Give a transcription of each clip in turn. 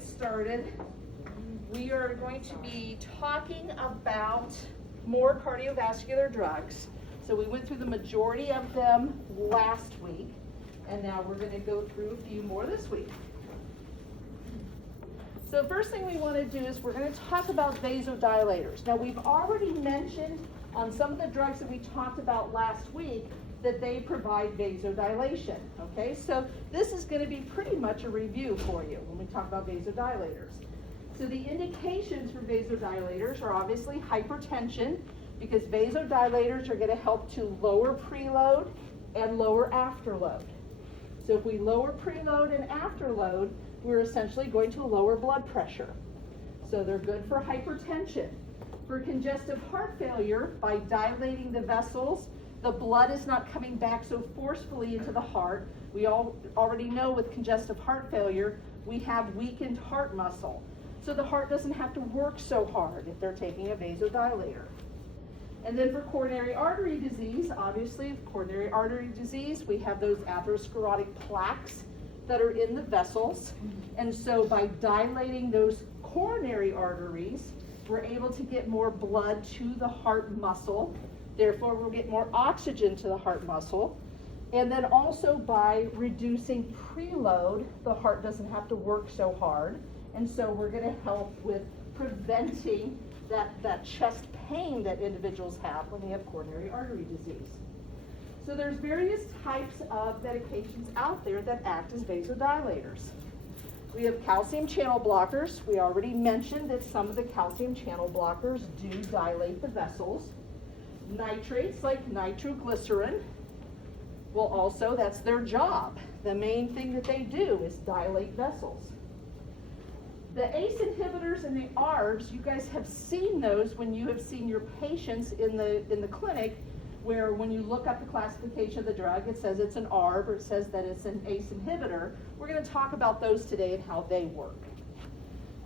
get started, we are going to be talking about more cardiovascular drugs. So we went through the majority of them last week, and now we're going to go through a few more this week. So first thing we want to do is we're going to talk about vasodilators. Now we've already mentioned on some of the drugs that we talked about last week that they provide vasodilation, okay? So this is going to be pretty much a review for you when we talk about vasodilators. So the indications for vasodilators are obviously hypertension, because vasodilators are going to help to lower preload and lower afterload. So if we lower preload and afterload, we're essentially going to lower blood pressure. So they're good for hypertension. For congestive heart failure, by dilating the vessels, the blood is not coming back so forcefully into the heart. We all already know with congestive heart failure, we have weakened heart muscle. So the heart doesn't have to work so hard if they're taking a vasodilator. And then for coronary artery disease, obviously, coronary artery disease, we have those atherosclerotic plaques that are in the vessels. And so by dilating those coronary arteries, we're able to get more blood to the heart muscle. Therefore, we'll get more oxygen to the heart muscle. And then also by reducing preload, the heart doesn't have to work so hard. And so we're going to help with preventing that chest pain that individuals have when they have coronary artery disease. So there's various types of medications out there that act as vasodilators. We have calcium channel blockers. We already mentioned that some of the calcium channel blockers do dilate the vessels. Nitrates like nitroglycerin will also, that's their job. The main thing that they do is dilate vessels. The ACE inhibitors and the ARBs, you guys have seen those when you have seen your patients in the clinic, where when you look up the classification of the drug, it says it's an ARB or it says that it's an ACE inhibitor. We're going to talk about those today and how they work.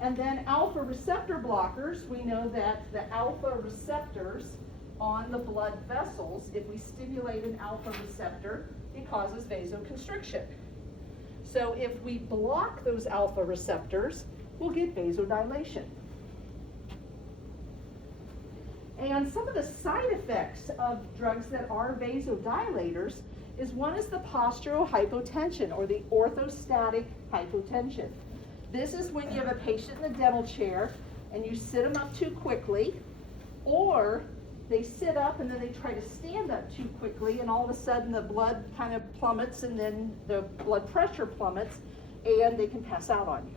And then alpha receptor blockers, we know that the alpha receptors on the blood vessels, if we stimulate an alpha receptor, it causes vasoconstriction. So if we block those alpha receptors, we'll get vasodilation. And some of the side effects of drugs that are vasodilators is one is the postural hypotension or the orthostatic hypotension. This is when you have a patient in the dental chair and you sit them up too quickly, or they sit up and then they try to stand up too quickly, and all of a sudden the blood kind of plummets and then the blood pressure plummets and they can pass out on you.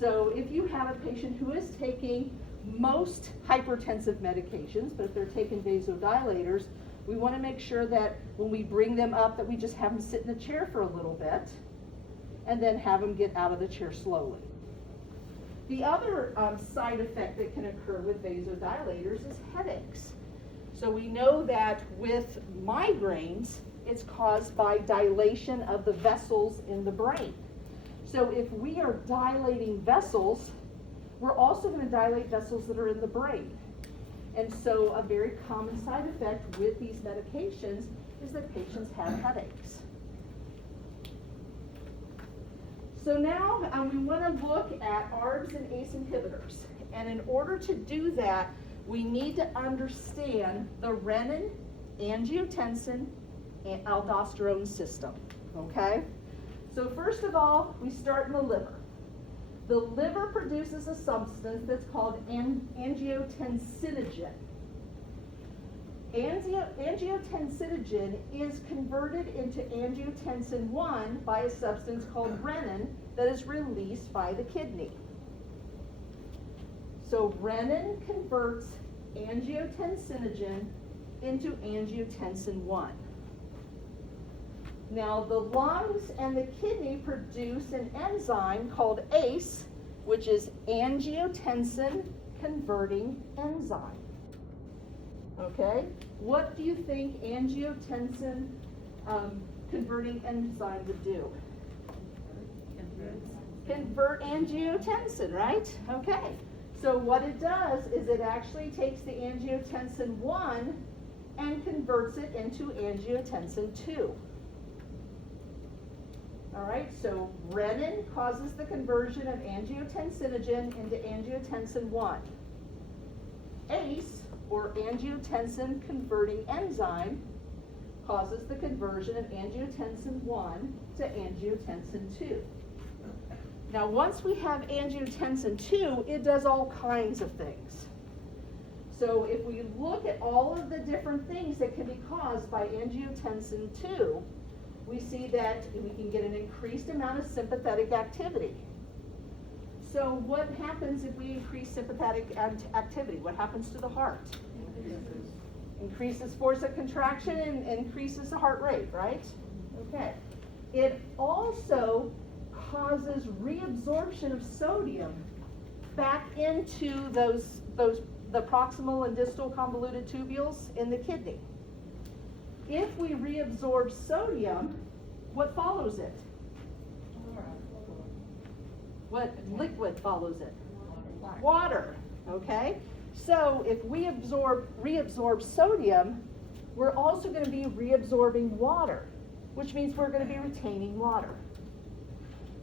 So if you have a patient who is taking most hypertensive medications, but if they're taking vasodilators, we want to make sure that when we bring them up that we just have them sit in the chair for a little bit and then have them get out of the chair slowly. The other side effect that can occur with vasodilators is headaches. So we know that with migraines, it's caused by dilation of the vessels in the brain. So if we are dilating vessels, we're also going to dilate vessels that are in the brain. And so a very common side effect with these medications is that patients have headaches. So now we want to look at ARBs and ACE inhibitors. And in order to do that, we need to understand the renin, angiotensin, and aldosterone system, okay? So first of all, we start in the liver. The liver produces a substance that's called angiotensinogen. Angiotensinogen is converted into angiotensin 1 by a substance called renin that is released by the kidney. So renin converts angiotensinogen into angiotensin 1. Now the lungs and the kidney produce an enzyme called ACE, which is angiotensin converting enzyme. Okay? What do you think angiotensin converting enzyme would do? Convert angiotensin, right? Okay. So what it does is it actually takes the angiotensin 1 and converts it into angiotensin 2. All right, so renin causes the conversion of angiotensinogen into angiotensin 1. ACE, or angiotensin converting enzyme, causes the conversion of angiotensin 1 to angiotensin 2. Now, once we have angiotensin 2, it does all kinds of things. So if we look at all of the different things that can be caused by angiotensin 2, we see that we can get an increased amount of sympathetic activity. So what happens if we increase sympathetic activity? What happens to the heart? Increases force of contraction and increases the heart rate, right? Okay. It also causes reabsorption of sodium back into the proximal and distal convoluted tubules in the kidney. If we reabsorb sodium, what follows it? What liquid follows it? Water. Okay? So if we reabsorb sodium, we're also going to be reabsorbing water, which means we're going to be retaining water.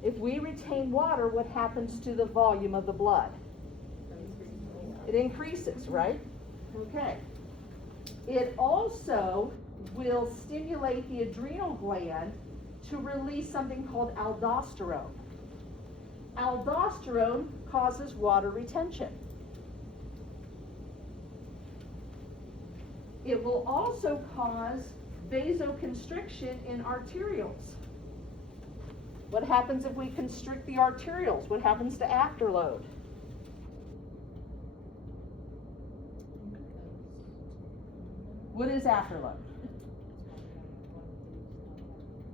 If we retain water, what happens to the volume of the blood? It increases, right? Okay. It also will stimulate the adrenal gland to release something called aldosterone. Aldosterone causes water retention. It will also cause vasoconstriction in arterioles. What happens if we constrict the arterioles? What happens to afterload? What is afterload?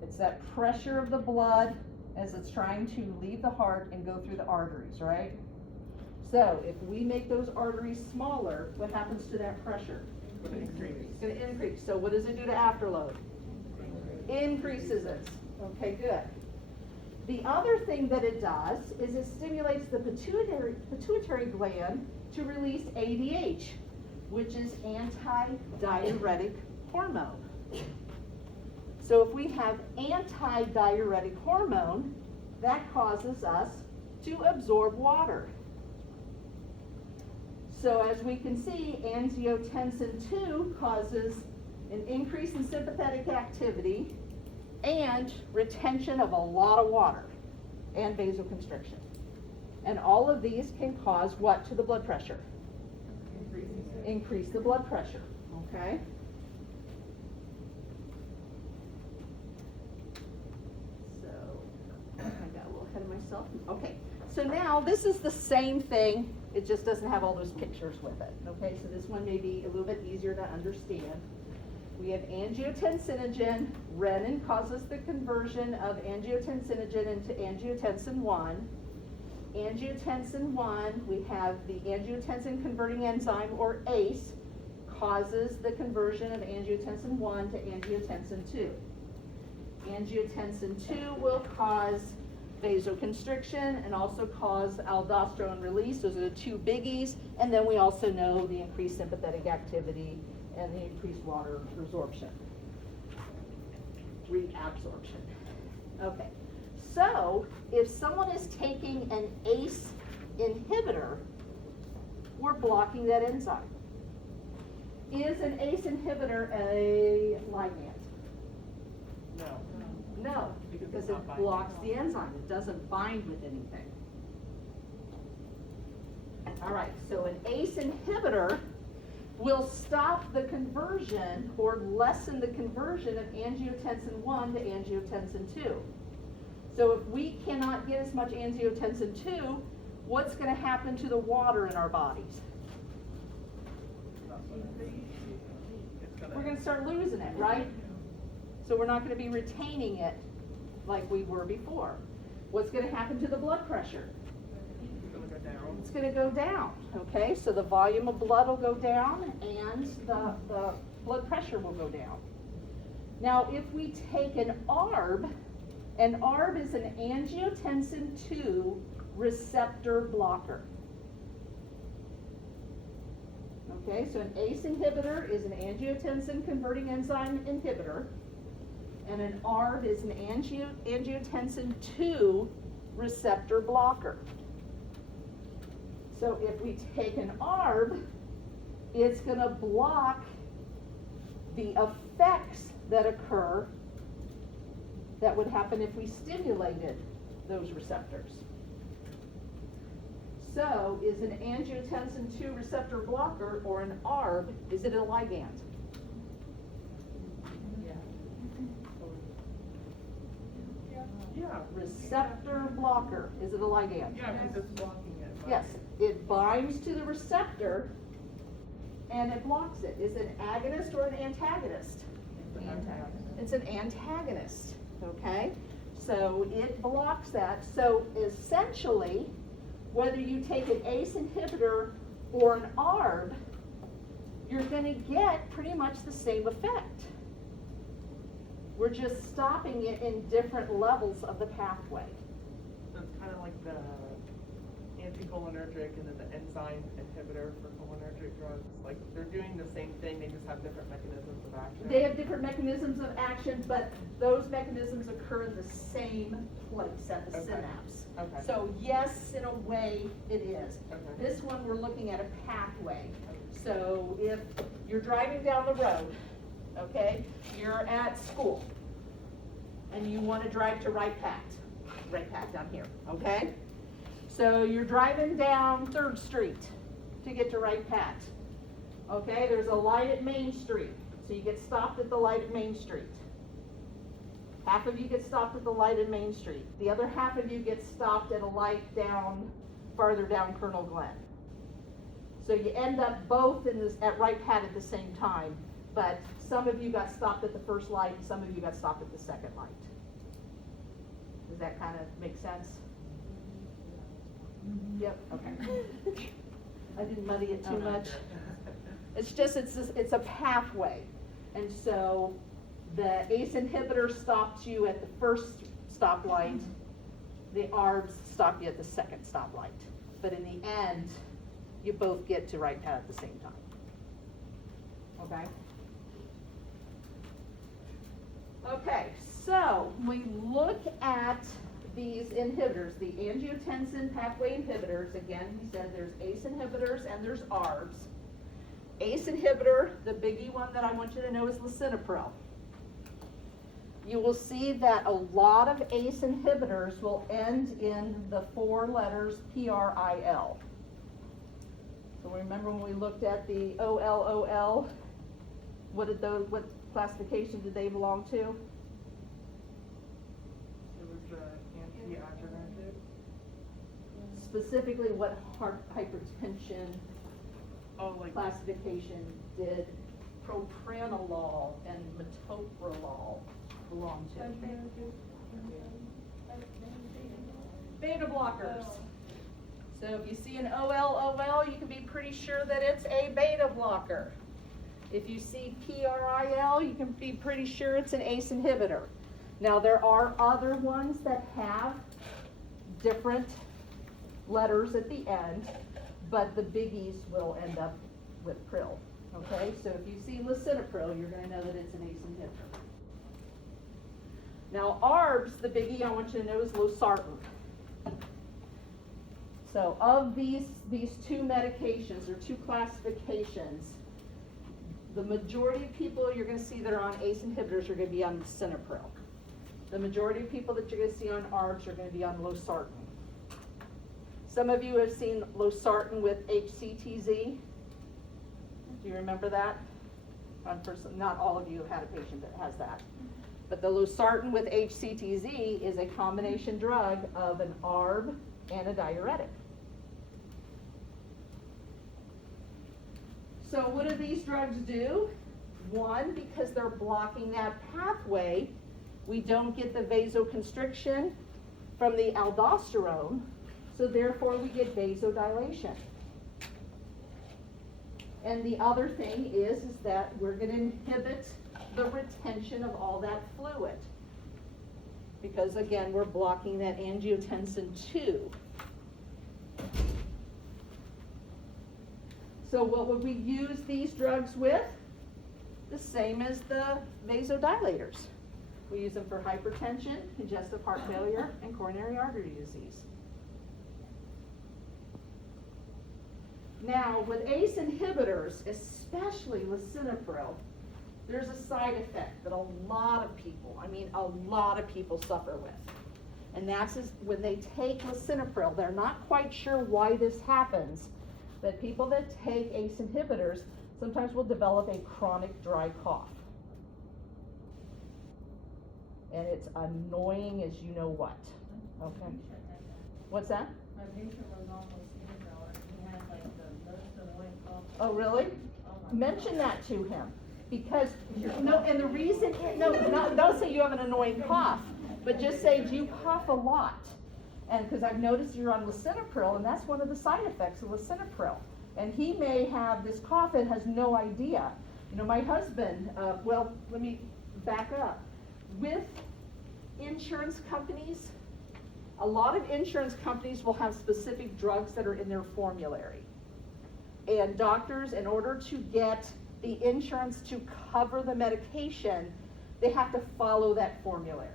It's that pressure of the blood as it's trying to leave the heart and go through the arteries, right? So if we make those arteries smaller, what happens to that pressure? It's going to increase. So what does it do to afterload? Increases it. Okay, good. The other thing that it does is it stimulates the pituitary gland to release ADH, which is anti-diuretic hormone. So if we have anti-diuretic hormone, that causes us to absorb water. So as we can see, angiotensin 2 causes an increase in sympathetic activity and retention of a lot of water and vasoconstriction. And all of these can cause what to the blood pressure? Increase the blood pressure, okay? So, I got a little ahead of myself. Okay, so now this is the same thing, it just doesn't have all those pictures with it, okay? So this one may be a little bit easier to understand. We have angiotensinogen. Renin causes the conversion of angiotensinogen into angiotensin 1. Angiotensin 1, we have the angiotensin converting enzyme, or ACE, causes the conversion of angiotensin 1 to angiotensin 2. Angiotensin 2 will cause vasoconstriction and also cause aldosterone release. Those are the two biggies. And then we also know the increased sympathetic activity and the increased water reabsorption. Okay, so if someone is taking an ACE inhibitor, we're blocking that enzyme. Is an ACE inhibitor a ligand? No. No, because it blocks the enzyme. It doesn't bind with anything. All right, so an ACE inhibitor will stop the conversion or lessen the conversion of angiotensin 1 to angiotensin 2. So if we cannot get as much angiotensin 2, what's going to happen to the water in our bodies? We're going to start losing it, right? So we're not going to be retaining it like we were before. What's going to happen to the blood pressure? It's going to go down, okay? So the volume of blood will go down and the blood pressure will go down. Now, if we take an ARB is an angiotensin 2 receptor blocker. Okay, so an ACE inhibitor is an angiotensin converting enzyme inhibitor. And an ARB is an angiotensin II receptor blocker. So if we take an ARB, it's going to block the effects that occur that would happen if we stimulated those receptors. So is an angiotensin II receptor blocker, or an ARB, is it a ligand? Yeah. Receptor blocker, is it a ligand? Yeah, because it's blocking it. Yes, it binds to the receptor and it blocks it. Is it an agonist or an antagonist? It's an antagonist, okay? So it blocks that. So essentially, whether you take an ACE inhibitor or an ARB, you're going to get pretty much the same effect. We're just stopping it in different levels of the pathway. So it's kind of like the anticholinergic and then the enzyme inhibitor for cholinergic drugs. Like they're doing the same thing, they just have different mechanisms of action. They have different mechanisms of action, but those mechanisms occur in the same place at the synapse. Okay. So yes, in a way, it is. Okay. This one, we're looking at a pathway. So if you're driving down the road, okay, you're at school, and you want to drive to Right Pat down here, okay? So you're driving down 3rd Street to get to Right Pat. Okay, there's a light at Main Street, so you get stopped at the light at Main Street. Half of you get stopped at the light at Main Street. The other half of you get stopped at a light farther down Colonel Glenn. So you end up both at Right Pat at the same time, but some of you got stopped at the first light, and some of you got stopped at the second light. Does that kind of make sense? Yep, okay. I didn't muddy it too much. It's just, it's a pathway. And so the ACE inhibitor stops you at the first stoplight, the ARBs stop you at the second stoplight. But in the end, you both get to Right Pat at the same time. Okay? Okay, so we look at these inhibitors, the angiotensin pathway inhibitors. Again, he said there's ACE inhibitors and there's ARBs. ACE inhibitor, the biggie one that I want you to know is lisinopril. You will see that a lot of ACE inhibitors will end in the 4 letters PRIL. So remember when we looked at the OLOL, what classification did they belong to? It was the anti-adjuvantic. Specifically, what heart hypertension classification did propranolol and metoprolol belong to? Beta blockers. So if you see an OLOL, you can be pretty sure that it's a beta blocker. If you see PRIL, you can be pretty sure it's an ACE inhibitor. Now there are other ones that have different letters at the end, but the biggies will end up with pril. Okay, so if you see lisinopril, you're going to know that it's an ACE inhibitor. Now ARBs, the biggie I want you to know is losartan. So of these 2 medications, or 2 classifications, the majority of people you're going to see that are on ACE inhibitors are going to be on lisinopril. The majority of people that you're going to see on ARBs are going to be on losartan. Some of you have seen losartan with HCTZ. Do you remember that? Not all of you have had a patient that has that. But the losartan with HCTZ is a combination drug of an ARB and a diuretic. So what do these drugs do? One, because they're blocking that pathway, we don't get the vasoconstriction from the aldosterone, so therefore we get vasodilation. And the other thing is that we're going to inhibit the retention of all that fluid. Because again, we're blocking that angiotensin II. So what would we use these drugs with? The same as the vasodilators. We use them for hypertension, congestive heart failure, and coronary artery disease. Now, with ACE inhibitors, especially lisinopril, there's a side effect that a lot of people, suffer with. And that's when they take lisinopril, they're not quite sure why this happens, but people that take ACE inhibitors sometimes will develop a chronic dry cough. And it's annoying as you know what. Okay. What's that? My patient was on lisinopril and he had like the most annoying cough. Oh, really? Oh my Mention God. that to him, because, no, and the reason, don't say you have an annoying cough, but just say, do you cough a lot? And because I've noticed you're on lisinopril, and that's one of the side effects of lisinopril. And he may have this cough and has no idea. You know, my husband, well, let me back up. With insurance companies, a lot of insurance companies will have specific drugs that are in their formulary. And doctors, in order to get the insurance to cover the medication, they have to follow that formulary.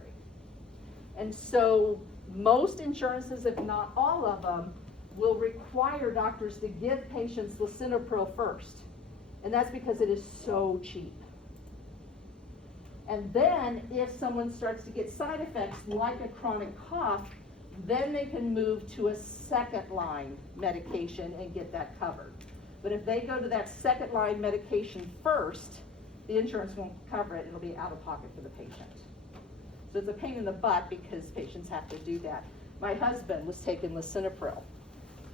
And so most insurances, if not all of them, will require doctors to give patients lisinopril first. And that's because it is so cheap. And then if someone starts to get side effects like a chronic cough, then they can move to a second line medication and get that covered. But if they go to that second line medication first, the insurance won't cover it. It'll be out of pocket for the patient. So it's a pain in the butt because patients have to do that. My husband was taking lisinopril,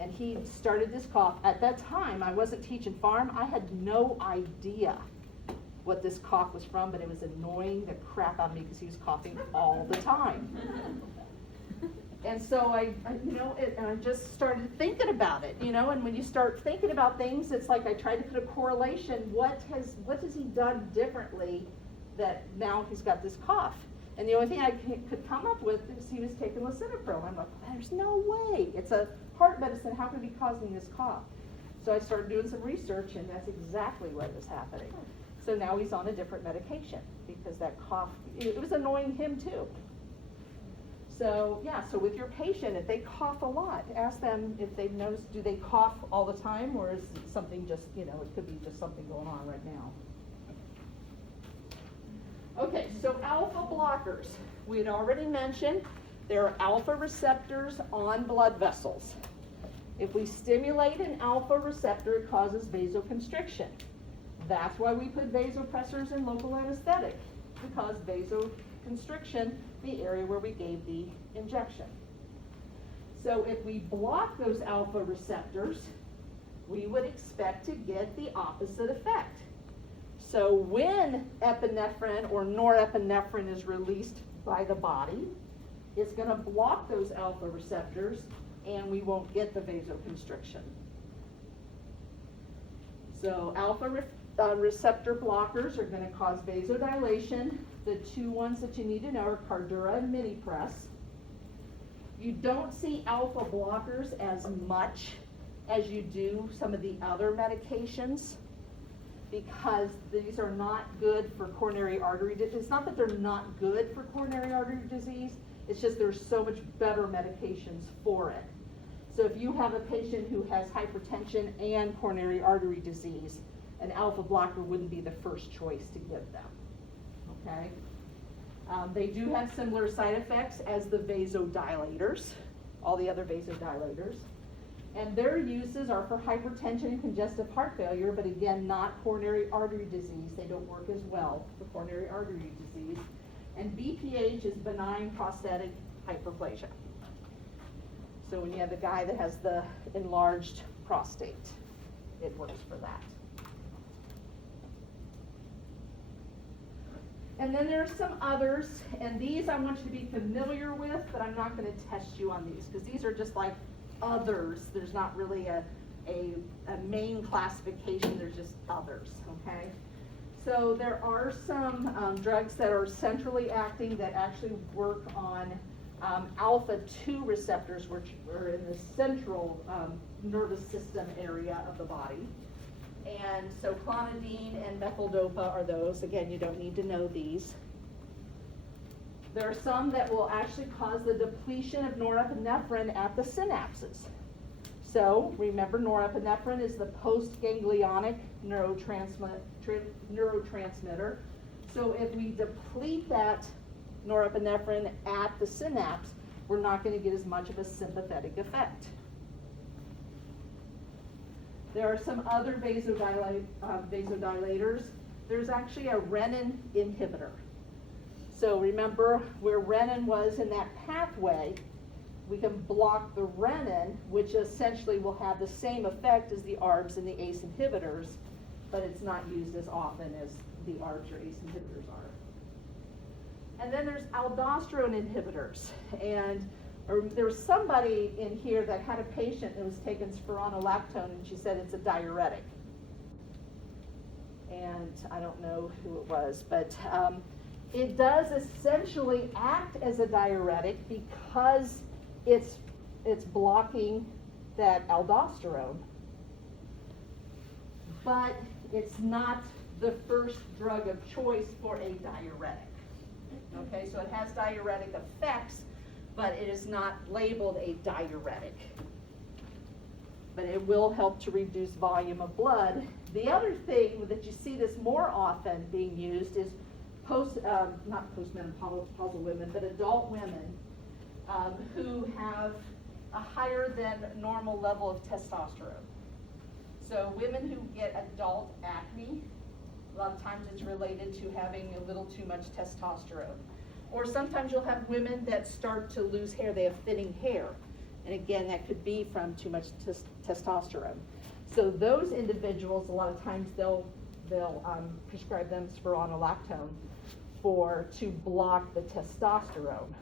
and he started this cough. At that time, I wasn't teaching pharm. I had no idea what this cough was from, but it was annoying the crap out of me because he was coughing all the time. And so I just started thinking about it, and when you start thinking about things, it's like I tried to put a correlation. What has he done differently that now he's got this cough? And the only thing I could come up with is he was taking lisinopril. I'm like, there's no way. It's a heart medicine. How could it be causing this cough? So I started doing some research, and that's exactly what was happening. So now he's on a different medication because that cough, it was annoying him too. So yeah, so with your patient, if they cough a lot, ask them if they've noticed, do they cough all the time, or is it something just, it could be just something going on right now. Okay, so alpha blockers. We had already mentioned there are alpha receptors on blood vessels. If we stimulate an alpha receptor, it causes vasoconstriction. That's why we put vasopressors in local anesthetic, to cause vasoconstriction, the area where we gave the injection. So if we block those alpha receptors, we would expect to get the opposite effect. So when epinephrine or norepinephrine is released by the body, it's going to block those alpha receptors, and we won't get the vasoconstriction. So alpha receptor blockers are going to cause vasodilation. The two ones that you need to know are Cardura and Minipress. You don't see alpha blockers as much as you do some of the other medications, because these are not good for coronary artery disease. It's not that they're not good for coronary artery disease, it's just there's so much better medications for it. So if you have a patient who has hypertension and coronary artery disease, an alpha blocker wouldn't be the first choice to give them, okay? They do have similar side effects as the vasodilators, all the other vasodilators. And their uses are for hypertension and congestive heart failure, but again, not coronary artery disease. They don't work as well for coronary artery disease. And BPH is benign prostatic hyperplasia. So when you have the guy that has the enlarged prostate, it works for that. And then there are some others, and these I want you to be familiar with, but I'm not going to test you on these, because these are just like others. There's not really a main classification, there's just others, okay? So there are some drugs that are centrally acting that actually work on alpha-2 receptors, which are in the central nervous system area of the body. And so clonidine and methyl-dopa are those. Again, you don't need to know these. There are some that will actually cause the depletion of norepinephrine at the synapses. So remember, norepinephrine is the postganglionic neurotransmitter. So if we deplete that norepinephrine at the synapse, we're not going to get as much of a sympathetic effect. There are some other vasodilators. There's actually a renin inhibitor. So remember where renin was in that pathway, we can block the renin, which essentially will have the same effect as the ARBs and the ACE inhibitors, but it's not used as often as the ARBs or ACE inhibitors are. And then there's aldosterone inhibitors. And there was somebody in here that had a patient that was taking spironolactone, and she said it's a diuretic. And I don't know who it was, but it does essentially act as a diuretic because it's blocking that aldosterone. But it's not the first drug of choice for a diuretic. Okay, so it has diuretic effects, but it is not labeled a diuretic. But it will help to reduce volume of blood. The other thing that you see this more often being used is not postmenopausal women, but adult women who have a higher than normal level of testosterone. So women who get adult acne, a lot of times it's related to having a little too much testosterone. Or sometimes you'll have women that start to lose hair, they have thinning hair. And again, that could be from too much testosterone. So those individuals, a lot of times they'll prescribe them spironolactone to block the testosterone,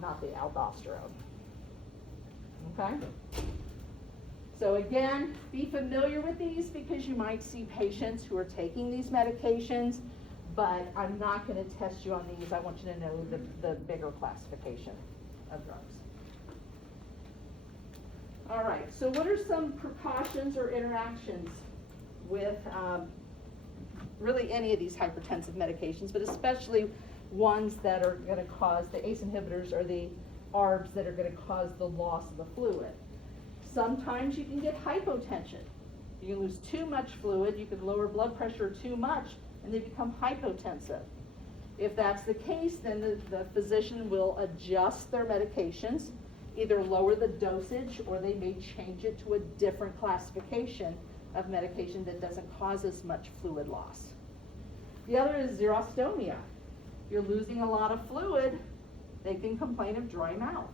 not the aldosterone. Okay? So again, be familiar with these because you might see patients who are taking these medications, but I'm not going to test you on these. I want you to know the bigger classification of drugs. All right, so what are some precautions or interactions with really any of these hypertensive medications, but especially ones that are going to cause, the ACE inhibitors or the ARBs that are going to cause the loss of the fluid? Sometimes you can get hypotension. You can lose too much fluid, you can lower blood pressure too much, and they become hypotensive. If that's the case, then the physician will adjust their medications, either lower the dosage or they may change it to a different classification of medication that doesn't cause as much fluid loss. The other is xerostomia. You're losing a lot of fluid, they can complain of dry mouth.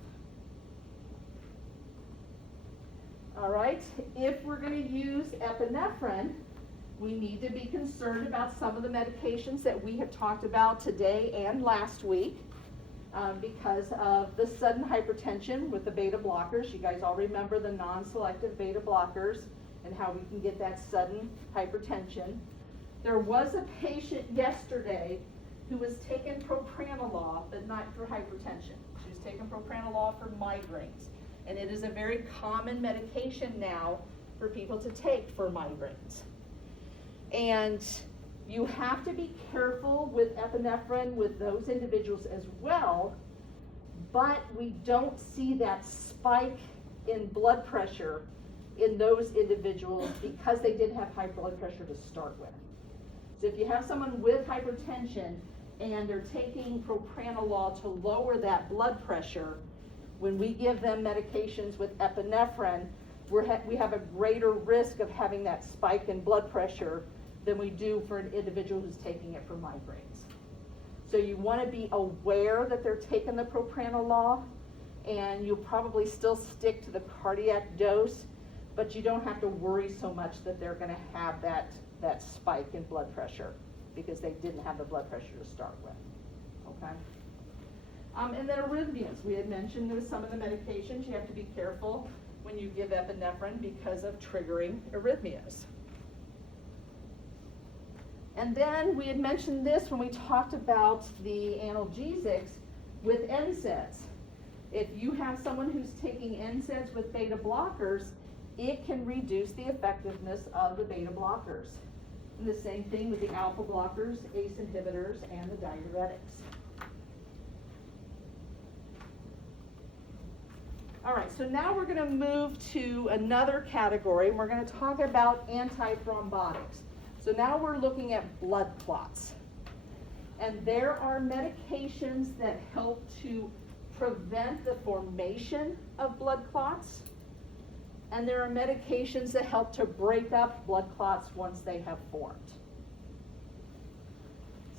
All right, if we're going to use epinephrine, we need to be concerned about some of the medications that we have talked about today and last week because of the sudden hypertension with the beta blockers. You guys all remember the non-selective beta blockers and how we can get that sudden hypertension. There was a patient yesterday who was taking propranolol, but not for hypertension. She was taking propranolol for migraines. And it is a very common medication now for people to take for migraines. And you have to be careful with epinephrine with those individuals as well, but we don't see that spike in blood pressure in those individuals because they didn't have high blood pressure to start with. So if you have someone with hypertension and they're taking propranolol to lower that blood pressure, when we give them medications with epinephrine, we have a greater risk of having that spike in blood pressure than we do for an individual who's taking it for migraines. So you want to be aware that they're taking the propranolol, and you'll probably still stick to the cardiac dose, but you don't have to worry so much that they're going to have that spike in blood pressure because they didn't have the blood pressure to start with. Okay? And then arrhythmias. We had mentioned with some of the medications, you have to be careful when you give epinephrine because of triggering arrhythmias. And then we had mentioned this when we talked about the analgesics with NSAIDs. If you have someone who's taking NSAIDs with beta blockers, it can reduce the effectiveness of the beta blockers. And the same thing with the alpha blockers, ACE inhibitors, and the diuretics. All right, so now we're going to move to another category, and we're going to talk about antithrombotics. So now we're looking at blood clots. And there are medications that help to prevent the formation of blood clots. And there are medications that help to break up blood clots once they have formed.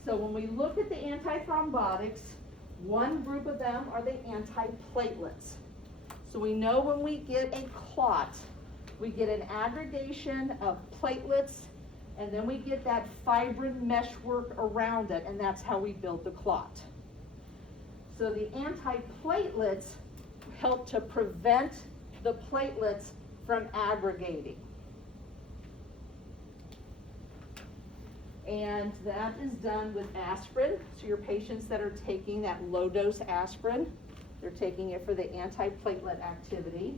So when we look at the antithrombotics, one group of them are the antiplatelets. So we know when we get a clot, we get an aggregation of platelets, and then we get that fibrin meshwork around it, and that's how we build the clot. So the antiplatelets help to prevent the platelets from aggregating. And that is done with aspirin. So your patients that are taking that low-dose aspirin, they're taking it for the antiplatelet activity.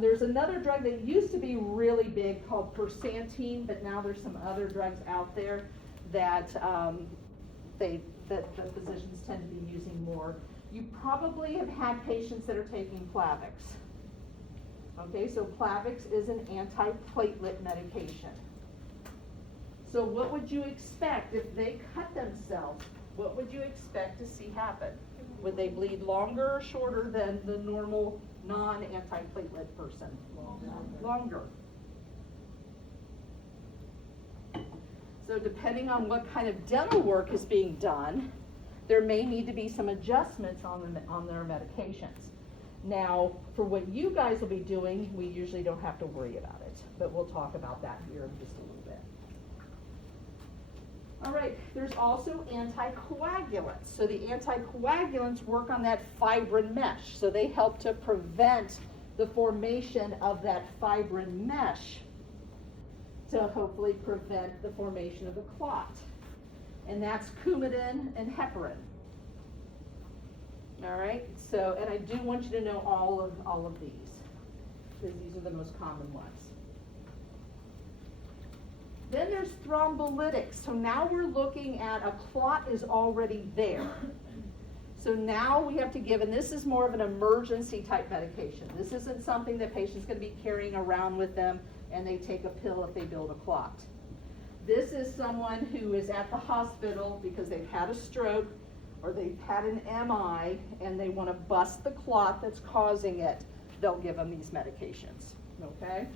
There's another drug that used to be really big called persantine, but now there's some other drugs out there that the physicians tend to be using more. You probably have had patients that are taking Plavix. Okay, so Plavix is an antiplatelet medication. So what would you expect if they cut themselves? What would you expect to see happen? Would they bleed longer or shorter than the normal non-antiplatelet person? Longer. So depending on what kind of dental work is being done, there may need to be some adjustments on their medications. Now, for what you guys will be doing, we usually don't have to worry about it, but we'll talk about that here in just a little bit. All right, there's also anticoagulants. So the anticoagulants work on that fibrin mesh. So they help to prevent the formation of that fibrin mesh to hopefully prevent the formation of a clot. And that's Coumadin and heparin. All right, so, and I do want you to know all of these, because these are the most common ones. Then there's thrombolytics. So now we're looking at a clot is already there. So now we have to give, and this is more of an emergency type medication. This isn't something that patient's going to be carrying around with them and they take a pill if they build a clot. This is someone who is at the hospital because they've had a stroke or they've had an MI and they want to bust the clot that's causing it. They'll give them these medications, okay?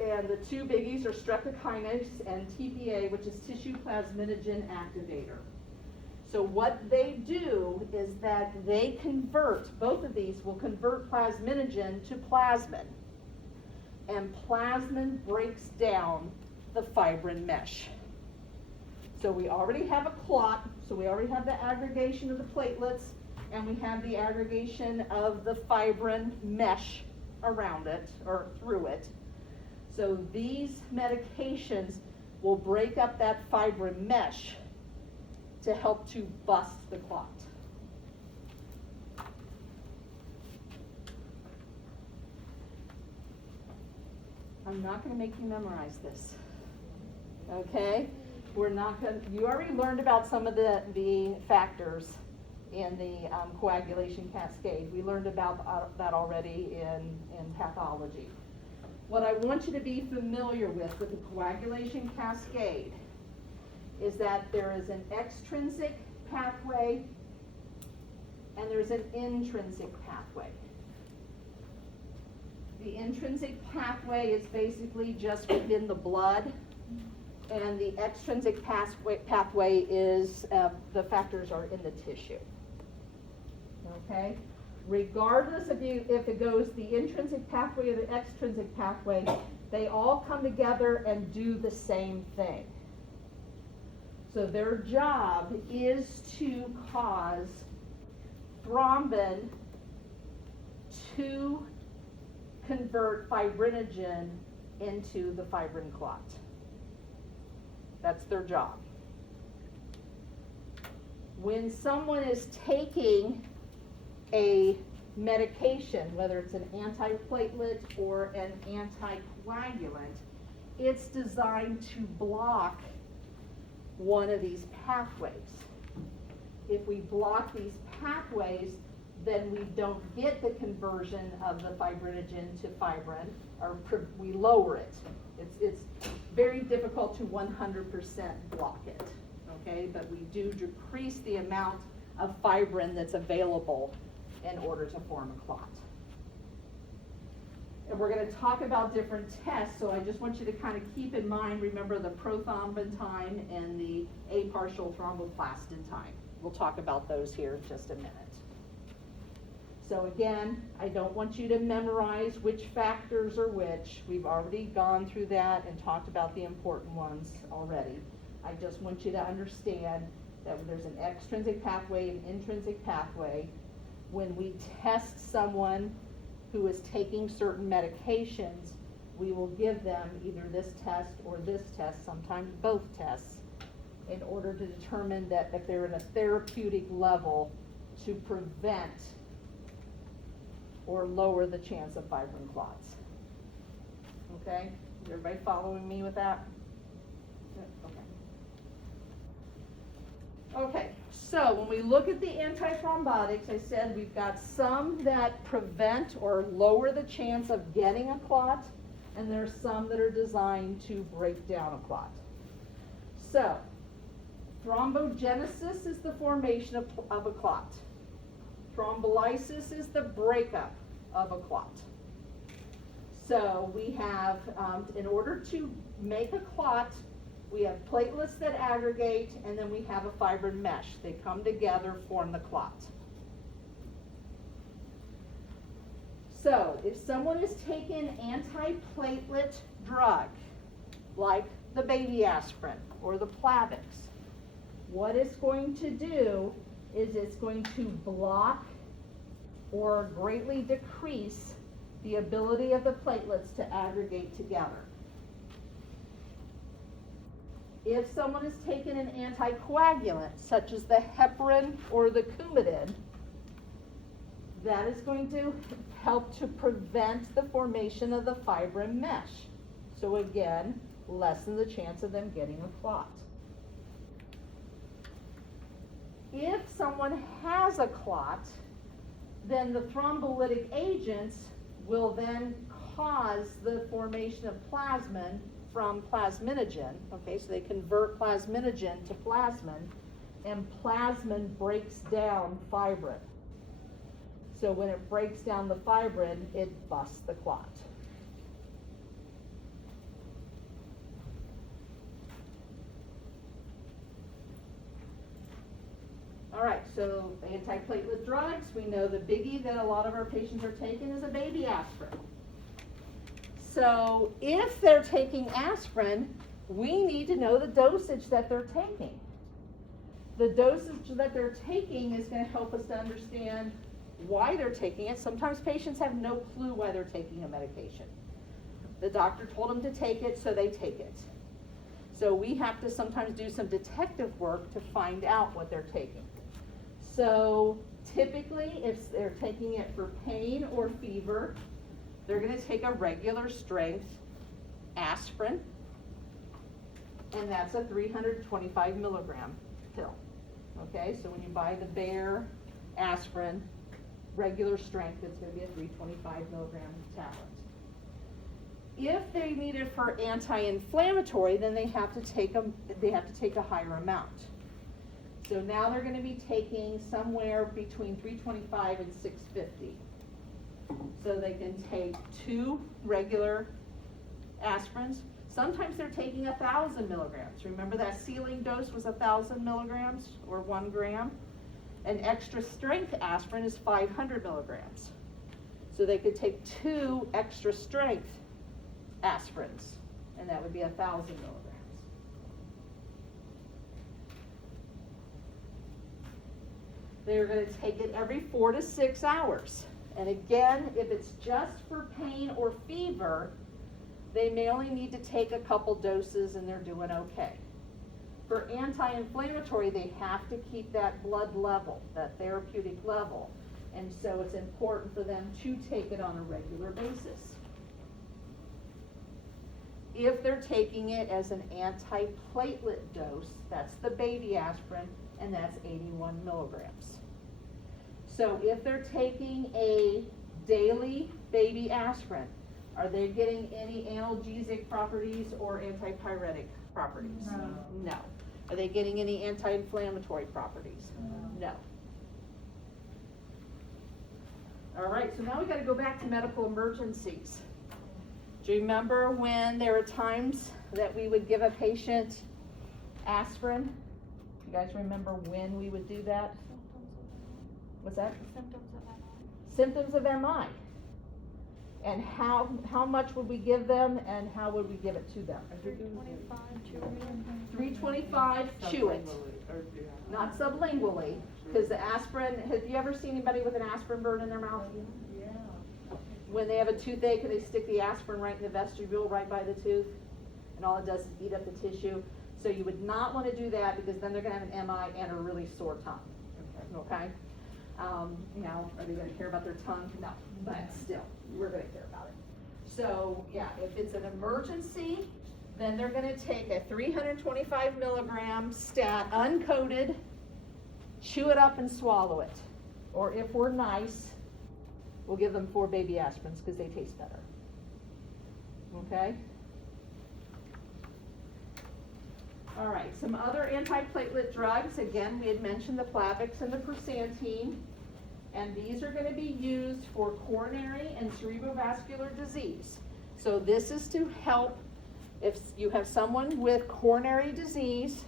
And the two biggies are streptokinase and TPA, which is tissue plasminogen activator. So what they do is that they convert, both of these will convert plasminogen to plasmin. And plasmin breaks down the fibrin mesh. So we already have a clot, so we already have the aggregation of the platelets, and we have the aggregation of the fibrin mesh around it, or through it. So these medications will break up that fibrin mesh to help to bust the clot. I'm not going to make you memorize this, okay? We're not going to, you already learned about some of the factors in the coagulation cascade. We learned about that already in pathology. What I want you to be familiar with the coagulation cascade is that there is an extrinsic pathway and there's an intrinsic pathway. The intrinsic pathway is basically just within the blood, and the extrinsic pathway is, the factors are in the tissue. Okay? Regardless of if it goes the intrinsic pathway or the extrinsic pathway, they all come together and do the same thing. So their job is to cause thrombin to convert fibrinogen into the fibrin clot. That's their job. When someone is taking a medication, whether it's an antiplatelet or an anticoagulant, it's designed to block one of these pathways. If we block these pathways, then we don't get the conversion of the fibrinogen to fibrin, or we lower it. It's very difficult to 100% block it, okay? But we do decrease the amount of fibrin that's available in order to form a clot. And we're going to talk about different tests, so I just want you to kind of keep in mind, remember the prothrombin time and the apartial thromboplastin time. We'll talk about those here in just a minute. So again, I don't want you to memorize which factors are which. We've already gone through that and talked about the important ones already. I just want you to understand that there's an extrinsic pathway and intrinsic pathway. When we test someone who is taking certain medications, we will give them either this test or this test, sometimes both tests, in order to determine that if they're in a therapeutic level to prevent or lower the chance of fibrin clots. Okay? Is everybody following me with that? Okay. Okay, so when we look at the antithrombotics, I said we've got some that prevent or lower the chance of getting a clot, and there's some that are designed to break down a clot. So, thrombogenesis is the formation of a clot. Thrombolysis is the breakup of a clot. So we have, in order to make a clot, we have platelets that aggregate, and then we have a fibrin mesh. They come together, form the clot. So if someone is taking antiplatelet drug, like the baby aspirin or the Plavix, what it's going to do is it's going to block or greatly decrease the ability of the platelets to aggregate together. If someone is taking an anticoagulant, such as the heparin or the Coumadin, that is going to help to prevent the formation of the fibrin mesh. So again, lessen the chance of them getting a clot. If someone has a clot, then the thrombolytic agents will then cause the formation of plasmin from plasminogen. Okay, so they convert plasminogen to plasmin, and plasmin breaks down fibrin. So when it breaks down the fibrin, it busts the clot. All right, so antiplatelet drugs, we know the biggie that a lot of our patients are taking is a baby aspirin. So if they're taking aspirin, we need to know the dosage that they're taking. The dosage that they're taking is going to help us to understand why they're taking it. Sometimes patients have no clue why they're taking a medication. The doctor told them to take it, so they take it. So we have to sometimes do some detective work to find out what they're taking. So typically, if they're taking it for pain or fever, they're going to take a regular strength aspirin, and that's a 325 milligram pill. Okay, so when you buy the Bayer aspirin, regular strength, it's going to be a 325 milligram tablet. If they need it for anti-inflammatory, then they have to take a higher amount. So now they're going to be taking somewhere between 325 and 650. So they can take 2 regular aspirins. Sometimes they're taking 1,000 milligrams. Remember that ceiling dose was 1,000 milligrams or 1 gram? An extra strength aspirin is 500 milligrams. So they could take 2 extra strength aspirins, and that would be 1,000 milligrams. They're going to take it every 4 to 6 hours. And again, if it's just for pain or fever, they may only need to take a couple doses and they're doing okay. For anti-inflammatory, they have to keep that blood level, that therapeutic level. And so it's important for them to take it on a regular basis. If they're taking it as an antiplatelet dose, that's the baby aspirin, and that's 81 milligrams. So if they're taking a daily baby aspirin, are they getting any analgesic properties or antipyretic properties? No. No. Are they getting any anti-inflammatory properties? No. All right, so now we gotta go back to medical emergencies. Do you remember when there were times that we would give a patient aspirin? You guys remember when we would do that? What's that? Symptoms of MI. And how much would we give them and how would we give it to them? 325, chew it. Not sublingually, because the aspirin, have you ever seen anybody with an aspirin burn in their mouth? Yeah. When they have a toothache and they stick the aspirin right in the vestibule, right by the tooth, and all it does is eat up the tissue. So you would not want to do that because then they're going to have an MI and a really sore tongue. Okay? Now, are they going to care about their tongue? No, but still, we're going to care about it. So, yeah, if it's an emergency, then they're going to take a 325 milligram stat, uncoated, chew it up and swallow it. Or if we're nice, we'll give them 4 baby aspirins because they taste better. Okay? All right, some other antiplatelet drugs. Again, we had mentioned the Plavix and the Persantine. And these are going to be used for coronary and cerebrovascular disease. So this is to help if you have someone with coronary disease,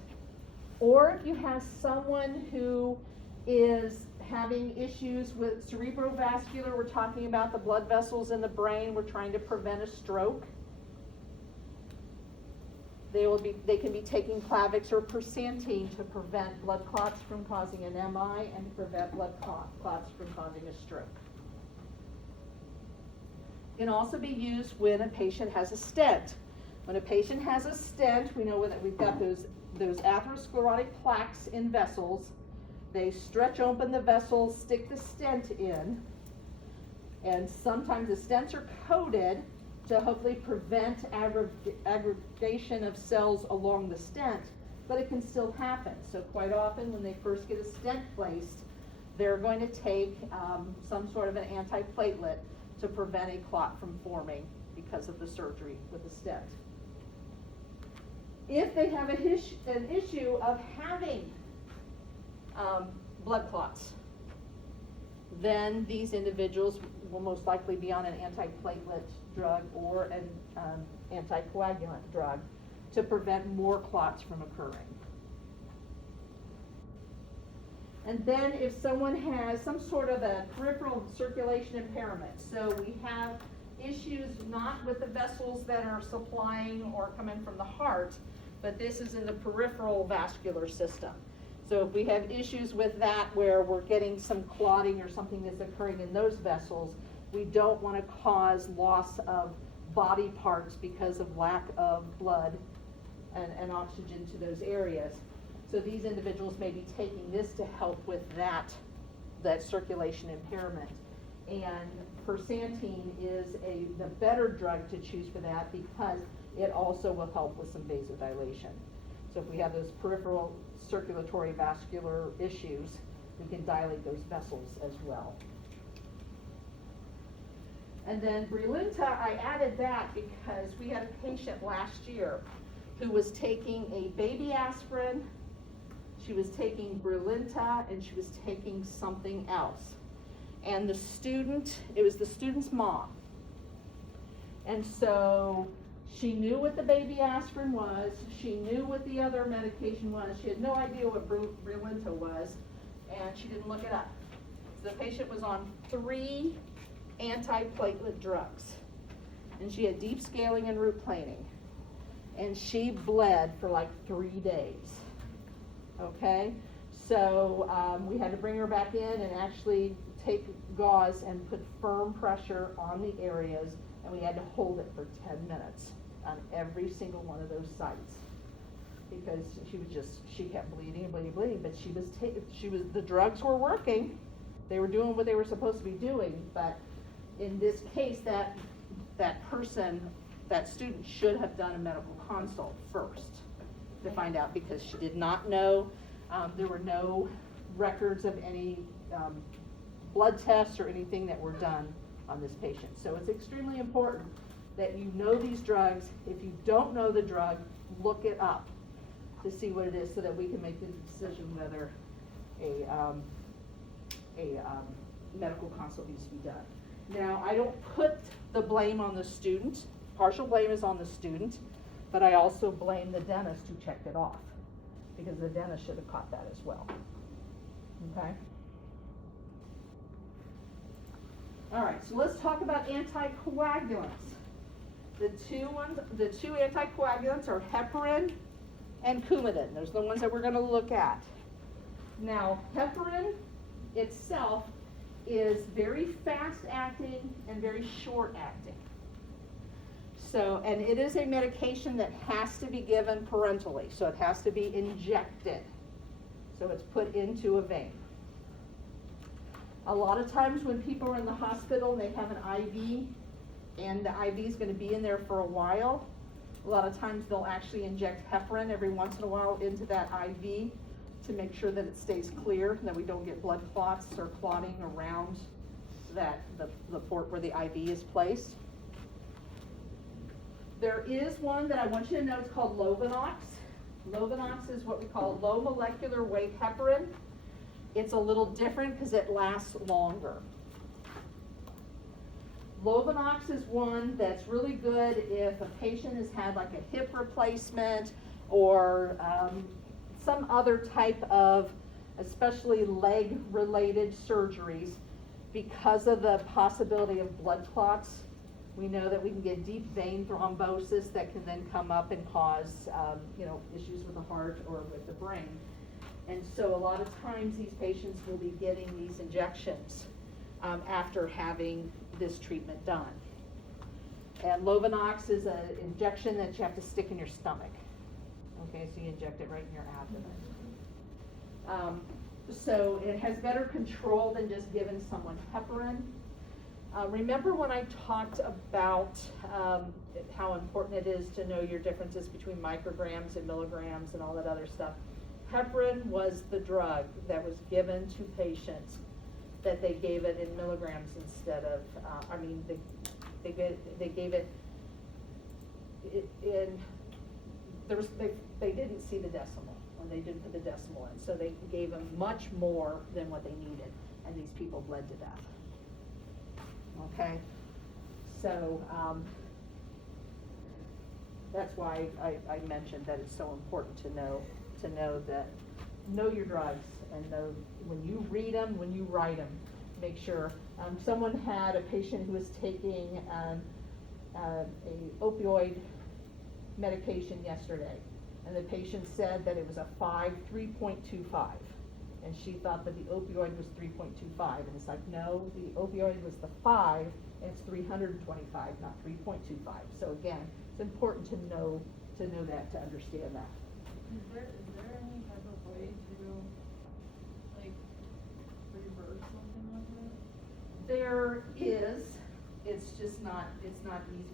or if you have someone who is having issues with cerebrovascular. We're talking about the blood vessels in the brain. We're trying to prevent a stroke. They can be taking Plavix or Persantine to prevent blood clots from causing an MI and to prevent blood clots from causing a stroke. It can also be used when a patient has a stent. When a patient has a stent, we know that we've got those atherosclerotic plaques in vessels. They stretch open the vessels, stick the stent in, and sometimes the stents are coated to hopefully prevent aggregation of cells along the stent, but it can still happen. So quite often when they first get a stent placed, they're going to take some sort of an antiplatelet to prevent a clot from forming because of the surgery with the stent. If they have an issue of having blood clots, then these individuals will most likely be on an antiplatelet drug or an anticoagulant drug to prevent more clots from occurring. And then if someone has some sort of a peripheral circulation impairment, so we have issues not with the vessels that are supplying or coming from the heart, but this is in the peripheral vascular system. So if we have issues with that where we're getting some clotting or something that's occurring in those vessels, we don't want to cause loss of body parts because of lack of blood and oxygen to those areas. So these individuals may be taking this to help with that circulation impairment. And Persantine is the better drug to choose for that because it also will help with some vasodilation. So if we have those peripheral circulatory vascular issues, we can dilate those vessels as well. And then Brilinta, I added that because we had a patient last year who was taking a baby aspirin, she was taking Brilinta, and she was taking something else. And the student, it was the student's mom. And so she knew what the baby aspirin was, she knew what the other medication was, she had no idea what Brilinta was, and she didn't look it up. So the patient was on 3 antiplatelet drugs, and she had deep scaling and root planing, and she bled for like 3 days. Okay, so we had to bring her back in and actually take gauze and put firm pressure on the areas, and we had to hold it for 10 minutes on every single one of those sites because she kept bleeding and bleeding, but the drugs were working, they were doing what they were supposed to be doing, but in this case, that student should have done a medical consult first to find out because she did not know. There were no records of any blood tests or anything that were done on this patient. So it's extremely important that you know these drugs. If you don't know the drug, look it up to see what it is so that we can make the decision whether a medical consult needs to be done. Now, I don't put the blame on the student. Partial blame is on the student, but I also blame the dentist who checked it off, because the dentist should have caught that as well. Okay? All right, so let's talk about anticoagulants. The two anticoagulants are heparin and Coumadin. Those are the ones that we're going to look at. Now, heparin itself is very fast acting and very short acting. So, and it is a medication that has to be given parenterally, so it has to be injected. So it's put into a vein. A lot of times when people are in the hospital and they have an IV, and the IV is going to be in there for a while, a lot of times they'll actually inject heparin every once in a while into that IV to make sure that it stays clear, that we don't get blood clots or clotting around the port where the IV is placed. There is one that I want you to know, it's called Lovenox. Lovenox is what we call low molecular weight heparin. It's a little different because it lasts longer. Lovenox is one that's really good if a patient has had like a hip replacement or some other type of, especially leg-related surgeries, because of the possibility of blood clots. We know that we can get deep vein thrombosis that can then come up and cause issues with the heart or with the brain. And so a lot of times these patients will be getting these injections after having this treatment done. And Lovenox is an injection that you have to stick in your stomach. Okay, so you inject it right in your abdomen. So it has better control than just giving someone heparin. Remember when I talked about how important it is to know your differences between micrograms and milligrams and all that other stuff? Heparin was the drug that was given to patients that they gave it in milligrams instead of, they gave it in, they didn't see the decimal when they didn't put the decimal in, so they gave them much more than what they needed, and these people bled to death. Okay, so that's why I mentioned that it's so important to know your drugs and know when you read them, when you write them, make sure. Someone had a patient who was taking a opioid medication yesterday, and the patient said that it was a 3.25. And she thought that the opioid was 3.25, and it's like, no, the opioid was the 5, and it's 325, not 3.25. So again, it's important to know that, to understand that. Is there any type of way to, like, reverse something like that? There is. It's just not easy.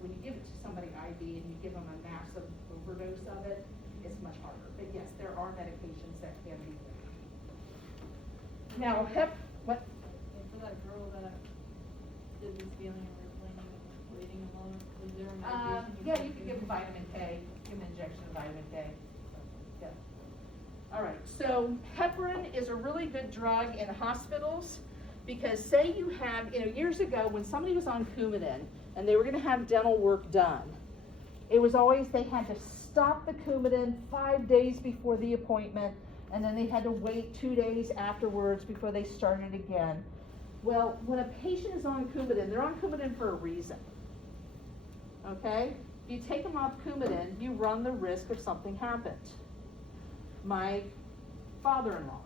When you give it to somebody IV and you give them a massive overdose of it, it's much harder. But yes, there are medications that can be done. Now, what? And for that girl that did this feeling and waiting a moment, is there a medication? Yeah, you can give them vitamin K, give them an injection of vitamin K. Yeah. All right, so heparin is a really good drug in hospitals because say you have, years ago when somebody was on Coumadin and they were gonna have dental work done, it was always they had to stop the Coumadin 5 days before the appointment, and then they had to wait 2 days afterwards before they started again. Well, when a patient is on Coumadin, they're on Coumadin for a reason. Okay? If you take them off Coumadin, you run the risk of something happened. My father-in-law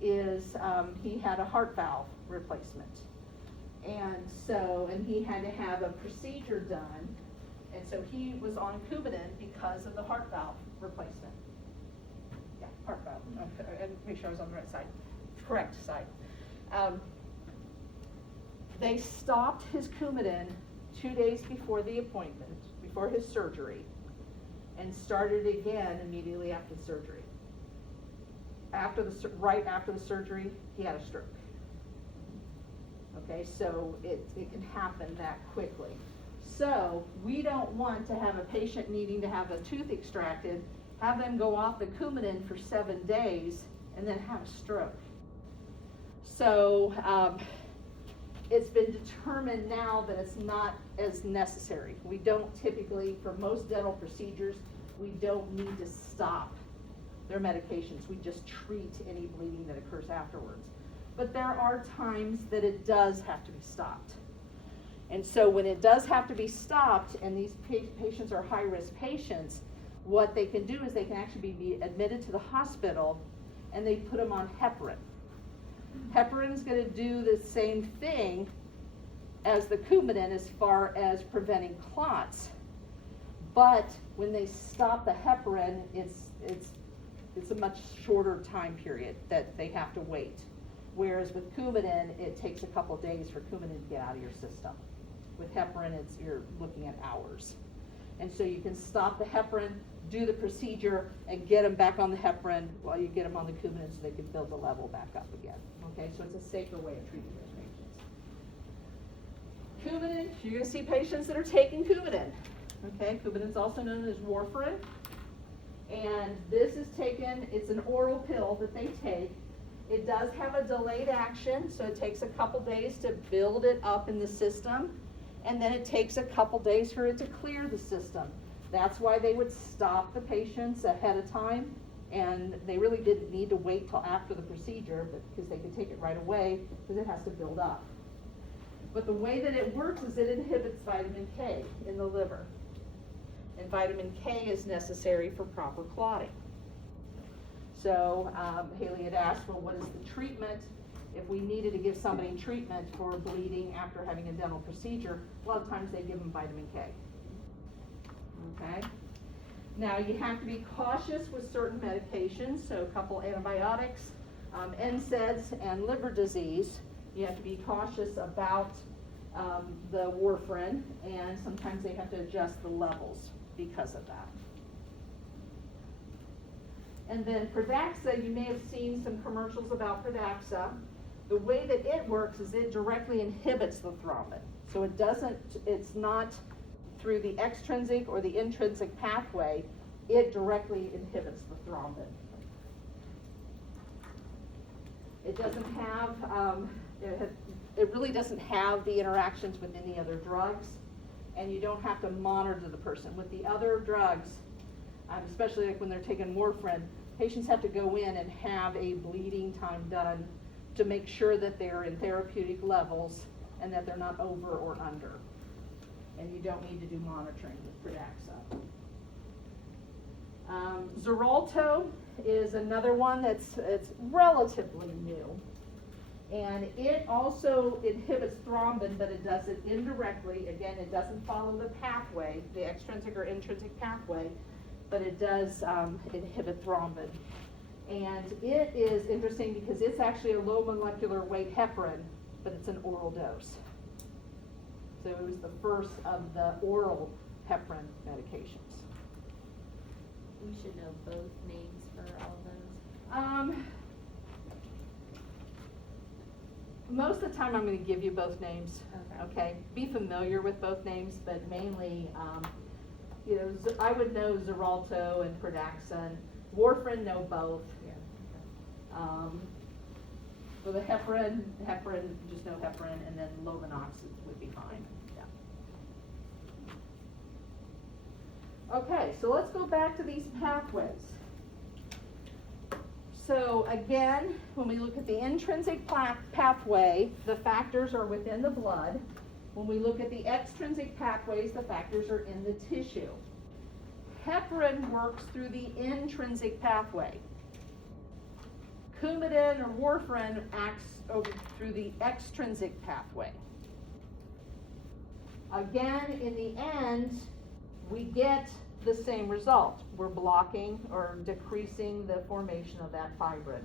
he had a heart valve replacement. And he had to have a procedure done, and so he was on Coumadin because of the heart valve replacement. Yeah, heart valve. Okay, and make sure I was on the right side. Correct side. They stopped his Coumadin 2 days before the appointment, before his surgery, and started again immediately after the surgery. Right after the surgery, he had a stroke. Okay, so it can happen that quickly. So we don't want to have a patient needing to have a tooth extracted, have them go off the Coumadin for 7 days, and then have a stroke. So it's been determined now that it's not as necessary. We don't typically, for most dental procedures, we don't need to stop their medications. We just treat any bleeding that occurs afterwards. But there are times that it does have to be stopped. And so when it does have to be stopped, and these patients are high-risk patients, what they can do is they can actually be admitted to the hospital, and they put them on heparin. Heparin is going to do the same thing as the Coumadin as far as preventing clots. But when they stop the heparin, it's a much shorter time period that they have to wait. Whereas with Coumadin, it takes a couple days for Coumadin to get out of your system. With heparin, you're looking at hours. And so you can stop the heparin, do the procedure, and get them back on the heparin while you get them on the Coumadin so they can build the level back up again. Okay, so it's a safer way of treating those patients. Coumadin, you're going to see patients that are taking Coumadin. Okay, Coumadin is also known as warfarin. And this is taken, it's an oral pill that they take. It does have a delayed action, so it takes a couple days to build it up in the system, and then it takes a couple days for it to clear the system. That's why they would stop the patients ahead of time, and they really didn't need to wait till after the procedure, but because they could take it right away, because it has to build up. But the way that it works is it inhibits vitamin K in the liver. And vitamin K is necessary for proper clotting. So Haley had asked, well, what is the treatment? If we needed to give somebody treatment for bleeding after having a dental procedure, a lot of times they give them vitamin K. Okay? Now you have to be cautious with certain medications, so a couple antibiotics, NSAIDs, and liver disease. You have to be cautious about the warfarin, and sometimes they have to adjust the levels because of that. And then Pradaxa, you may have seen some commercials about Pradaxa. The way that it works is it directly inhibits the thrombin. So it's not through the extrinsic or the intrinsic pathway, it directly inhibits the thrombin. It doesn't have, it really doesn't have the interactions with any other drugs, and you don't have to monitor the person. With the other drugs, especially like when they're taking warfarin, patients have to go in and have a bleeding time done to make sure that they're in therapeutic levels and that they're not over or under. And you don't need to do monitoring with Pradaxa. Xarelto is another one it's relatively new. And it also inhibits thrombin, but it does it indirectly. Again, it doesn't follow the pathway, the extrinsic or intrinsic pathway, but it does inhibit thrombin. And it is interesting because it's actually a low molecular weight heparin, but it's an oral dose. So it was the first of the oral heparin medications. We should know both names for all of those. Most of the time I'm going to give you both names. Okay. Be familiar with both names, but mainly, I would know Xarelto and Pradaxa. Warfarin, know both. Yeah. For the heparin, just know heparin, and then Lovenox would be fine. Yeah. Okay, so let's go back to these pathways. So again, when we look at the intrinsic pathway, the factors are within the blood. When we look at the extrinsic pathways, the factors are in the tissue. Heparin works through the intrinsic pathway. Coumadin or warfarin acts through the extrinsic pathway. Again, in the end, we get the same result. We're blocking or decreasing the formation of that fibrin.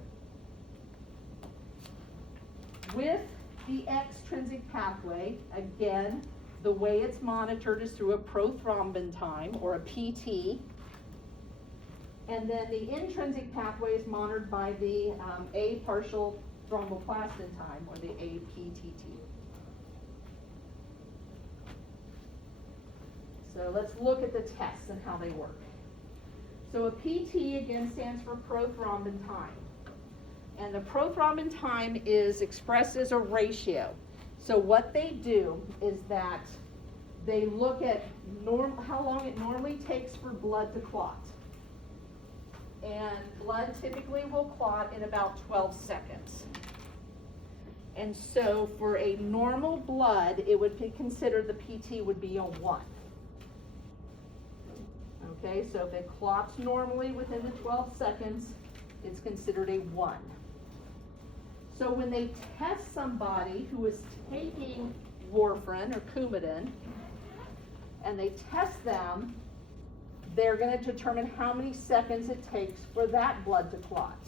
With the extrinsic pathway, again, the way it's monitored is through a prothrombin time, or a PT. And then the intrinsic pathway is monitored by the A partial thromboplastin time, or the APTT. So let's look at the tests and how they work. So a PT, again, stands for prothrombin time. And the prothrombin time is expressed as a ratio. So what they do is that they look at how long it normally takes for blood to clot. And blood typically will clot in about 12 seconds. And so for a normal blood, it would be considered, the PT would be a 1. Okay, so if it clots normally within the 12 seconds, it's considered a 1. So when they test somebody who is taking warfarin or Coumadin, and they test them, they're going to determine how many seconds it takes for that blood to clot.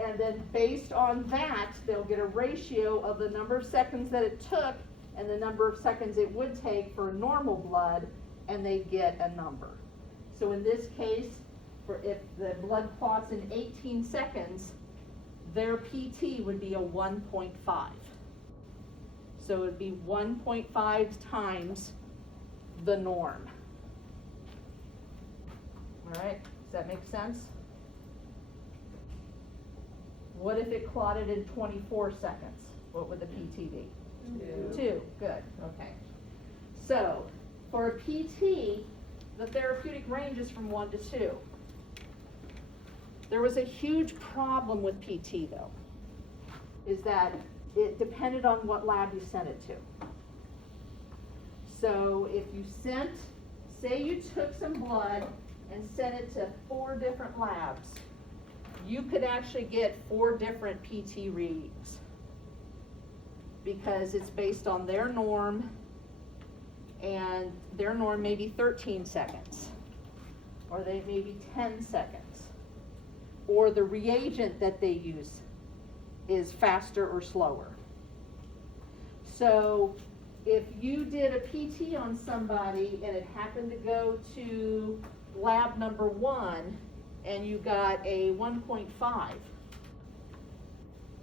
And then based on that, they'll get a ratio of the number of seconds that it took and the number of seconds it would take for normal blood, and they get a number. So in this case, if the blood clots in 18 seconds, their PT would be a 1.5. So it would be 1.5 times the norm. All right, does that make sense? What if it clotted in 24 seconds? What would the PT be? 2, good, okay. So, for a PT, the therapeutic range is from 1 to 2. There was a huge problem with PT though, is that it depended on what lab you sent it to. So if you sent, say you took some blood and sent it to 4 different labs, you could actually get 4 different PT readings because it's based on their norm, and their norm may be 13 seconds, or they may be 10 seconds, or the reagent that they use is faster or slower. So if you did a PT on somebody and it happened to go to lab number 1 and you got a 1.5,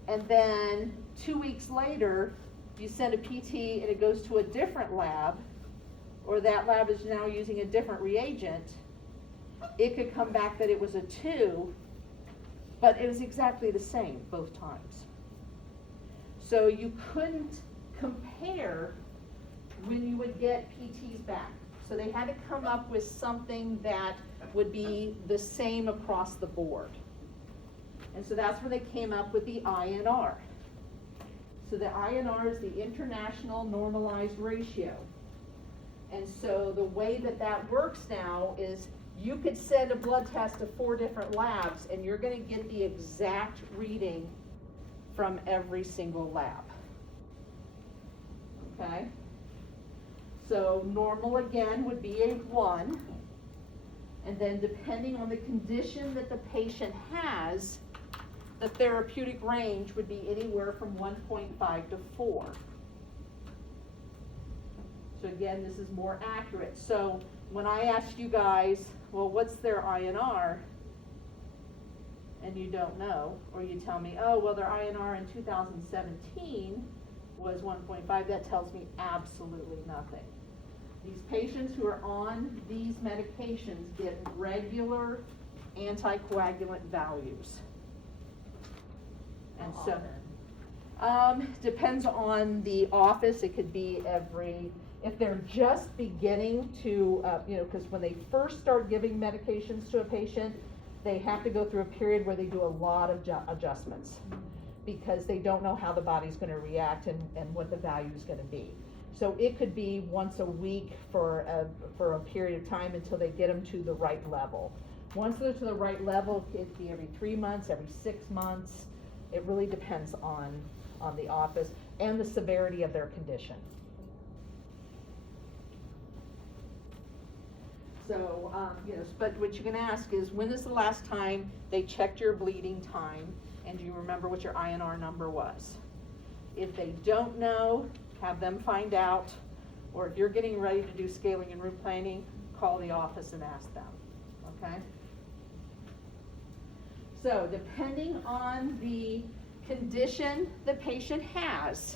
and then 2 weeks later you send a PT and it goes to a different lab, or that lab is now using a different reagent, it could come back that it was a 2, but it was exactly the same both times. So you couldn't compare when you would get PTs back. So they had to come up with something that would be the same across the board. And so that's when they came up with the INR. So the INR is the International Normalized Ratio. And so the way that that works now is you could send a blood test to 4 different labs and you're going to get the exact reading from every single lab. Okay? So normal again would be a 1. And then depending on the condition that the patient has, the therapeutic range would be anywhere from 1.5 to 4. So again, this is more accurate. So when I ask you guys, well, what's their INR? And you don't know, or you tell me, oh, well, their INR in 2017 was 1.5, that tells me absolutely nothing. These patients who are on these medications get regular anticoagulant values. And so, depends on the office. It could be if they're just beginning to, because when they first start giving medications to a patient, they have to go through a period where they do a lot of adjustments because they don't know how the body's going to react and what the value is going to be. So it could be once a week for a period of time until they get them to the right level. Once they're to the right level, it could be every 3 months, every 6 months. It really depends on the office and the severity of their condition. So, but what you can ask is, when is the last time they checked your bleeding time, and do you remember what your INR number was? If they don't know, have them find out, or if you're getting ready to do scaling and route planning, call the office and ask them, okay? So, depending on the condition the patient has,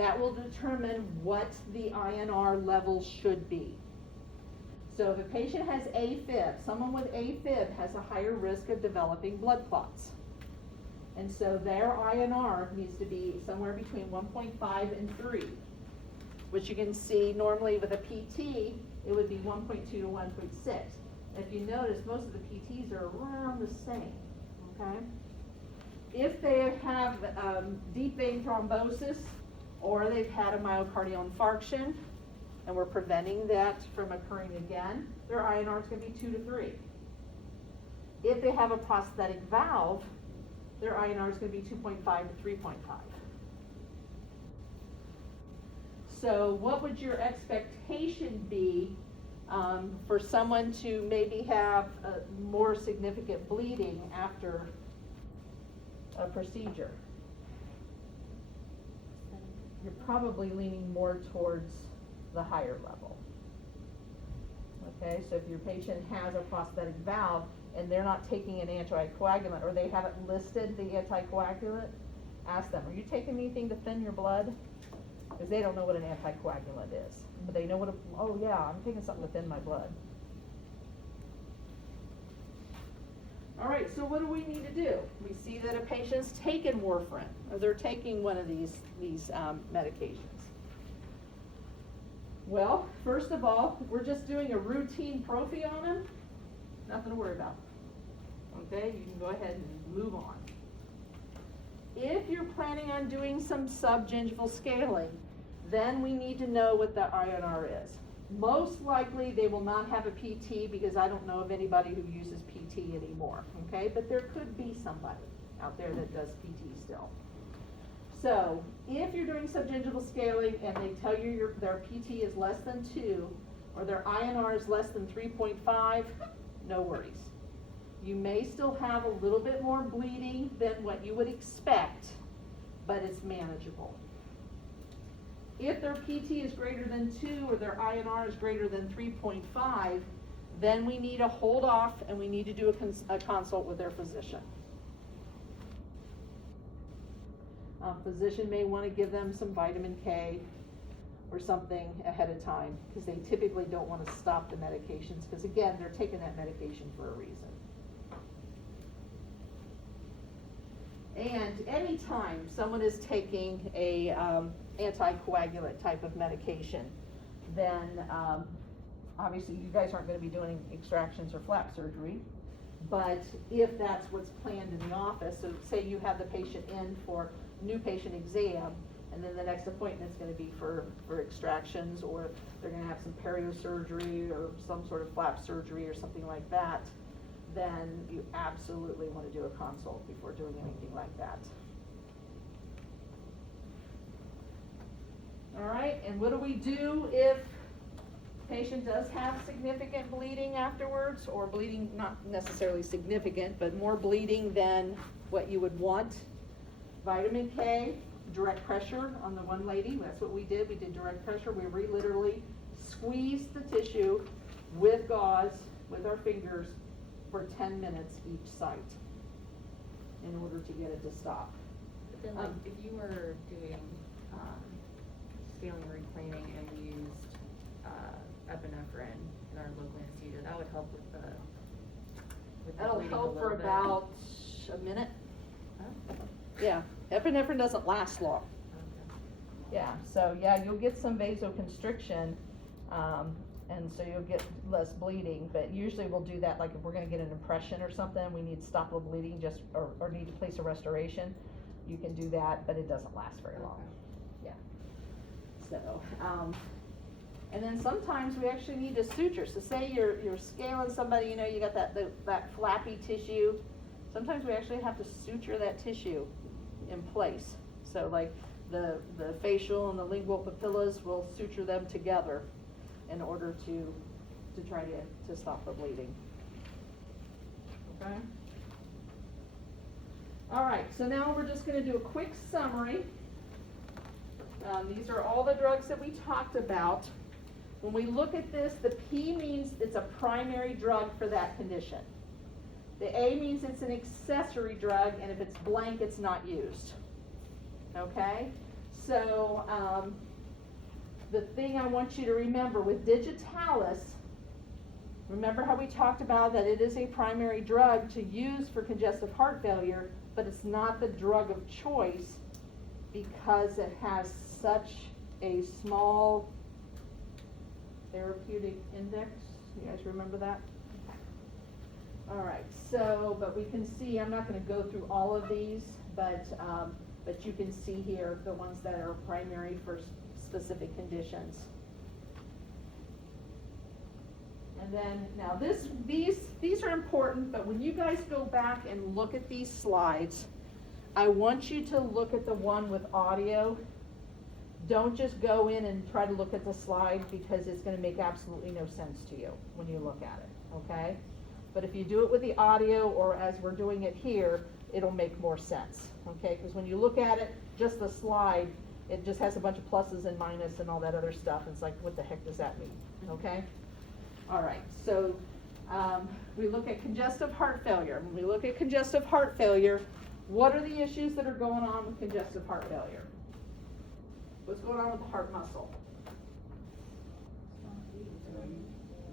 that will determine what the INR level should be. So if a patient has AFib, someone with AFib has a higher risk of developing blood clots. And so their INR needs to be somewhere between 1.5 and 3, which you can see normally with a PT, it would be 1.2 to 1.6. If you notice, most of the PTs are around the same, okay? If they have deep vein thrombosis, or they've had a myocardial infarction, and we're preventing that from occurring again, their INR is going to be 2 to 3. If they have a prosthetic valve, their INR is going to be 2.5 to 3.5. So what would your expectation be for someone to maybe have more significant bleeding after a procedure? You're probably leaning more towards the higher level. Okay, so if your patient has a prosthetic valve and they're not taking an anticoagulant, or they haven't listed the anticoagulant, ask them, are you taking anything to thin your blood? Because they don't know what an anticoagulant is. But they know what oh yeah, I'm taking something to thin my blood. All right, so what do we need to do? We see that a patient's taken warfarin, or they're taking one of these medications. Well, first of all, we're just doing a routine prophy on them. Nothing to worry about. Okay, you can go ahead and move on. If you're planning on doing some subgingival scaling, then we need to know what the INR is. Most likely they will not have a PT, because I don't know of anybody who uses PT anymore, okay? But there could be somebody out there that does PT still. So if you're doing subgingival scaling and they tell you their PT is less than 2, or their INR is less than 3.5, no worries. You may still have a little bit more bleeding than what you would expect, but it's manageable. If their PT is greater than 2, or their INR is greater than 3.5, then we need to hold off and we need to do a consult with their physician. Physician may want to give them some vitamin K or something ahead of time, because they typically don't want to stop the medications, because again, they're taking that medication for a reason. And anytime someone is taking a anticoagulant type of medication, then obviously you guys aren't going to be doing extractions or flap surgery, but if that's what's planned in the office, so say you have the patient in for new patient exam, and then the next appointment's going to be for extractions, or they're going to have some periosurgery or some sort of flap surgery or something like that, then you absolutely want to do a consult before doing anything like that. All right, and what do we do if patient does have significant bleeding afterwards, or bleeding not necessarily significant, but more bleeding than what you would want? Vitamin K, direct pressure on the one lady, that's what we did. We did direct pressure. We literally squeezed the tissue with gauze, with our fingers, for 10 minutes each site in order to get it to stop. But then, like, if you were doing scaling or reclaiming and we used epinephrine in our local anesthesia, that would help with the That'll bleeding help a for little bit. about a minute. Huh? Yeah, epinephrine doesn't last long. Okay. Yeah, so yeah, you'll get some vasoconstriction, and so you'll get less bleeding, but usually we'll do that, like if we're gonna get an impression or something, we need to stop the bleeding or need to place a restoration, you can do that, but it doesn't last very long. Yeah. So, and then sometimes we actually need to suture. So say you're scaling somebody, you know, you got that flappy tissue. Sometimes we actually have to suture that tissue in place. So like the facial and the lingual papillas, we'll suture them together in order to try to stop the bleeding. Okay? All right, so now we're just gonna do a quick summary. These are all the drugs that we talked about. When we look at this, the P means it's a primary drug for that condition. The A means it's an accessory drug, and if it's blank, it's not used. Okay? So, the thing I want you to remember with digitalis, remember how we talked about that it is a primary drug to use for congestive heart failure, but it's not the drug of choice because it has such a small therapeutic index. You guys remember that? Okay. All right, so, but we can see, I'm not going to go through all of these, but you can see here the ones that are primary for specific conditions. And then, now these are important, but when you guys go back and look at these slides, I want you to look at the one with audio. Don't just go in and try to look at the slide because it's going to make absolutely no sense to you when you look at it, okay? But if you do it with the audio or as we're doing it here, it'll make more sense, okay? Because when you look at it, just the slide, it just has a bunch of pluses and minuses and all that other stuff. It's like, what the heck does that mean, okay? All right, so we look at congestive heart failure. When we look at congestive heart failure, what are the issues that are going on with congestive heart failure? What's going on with the heart muscle?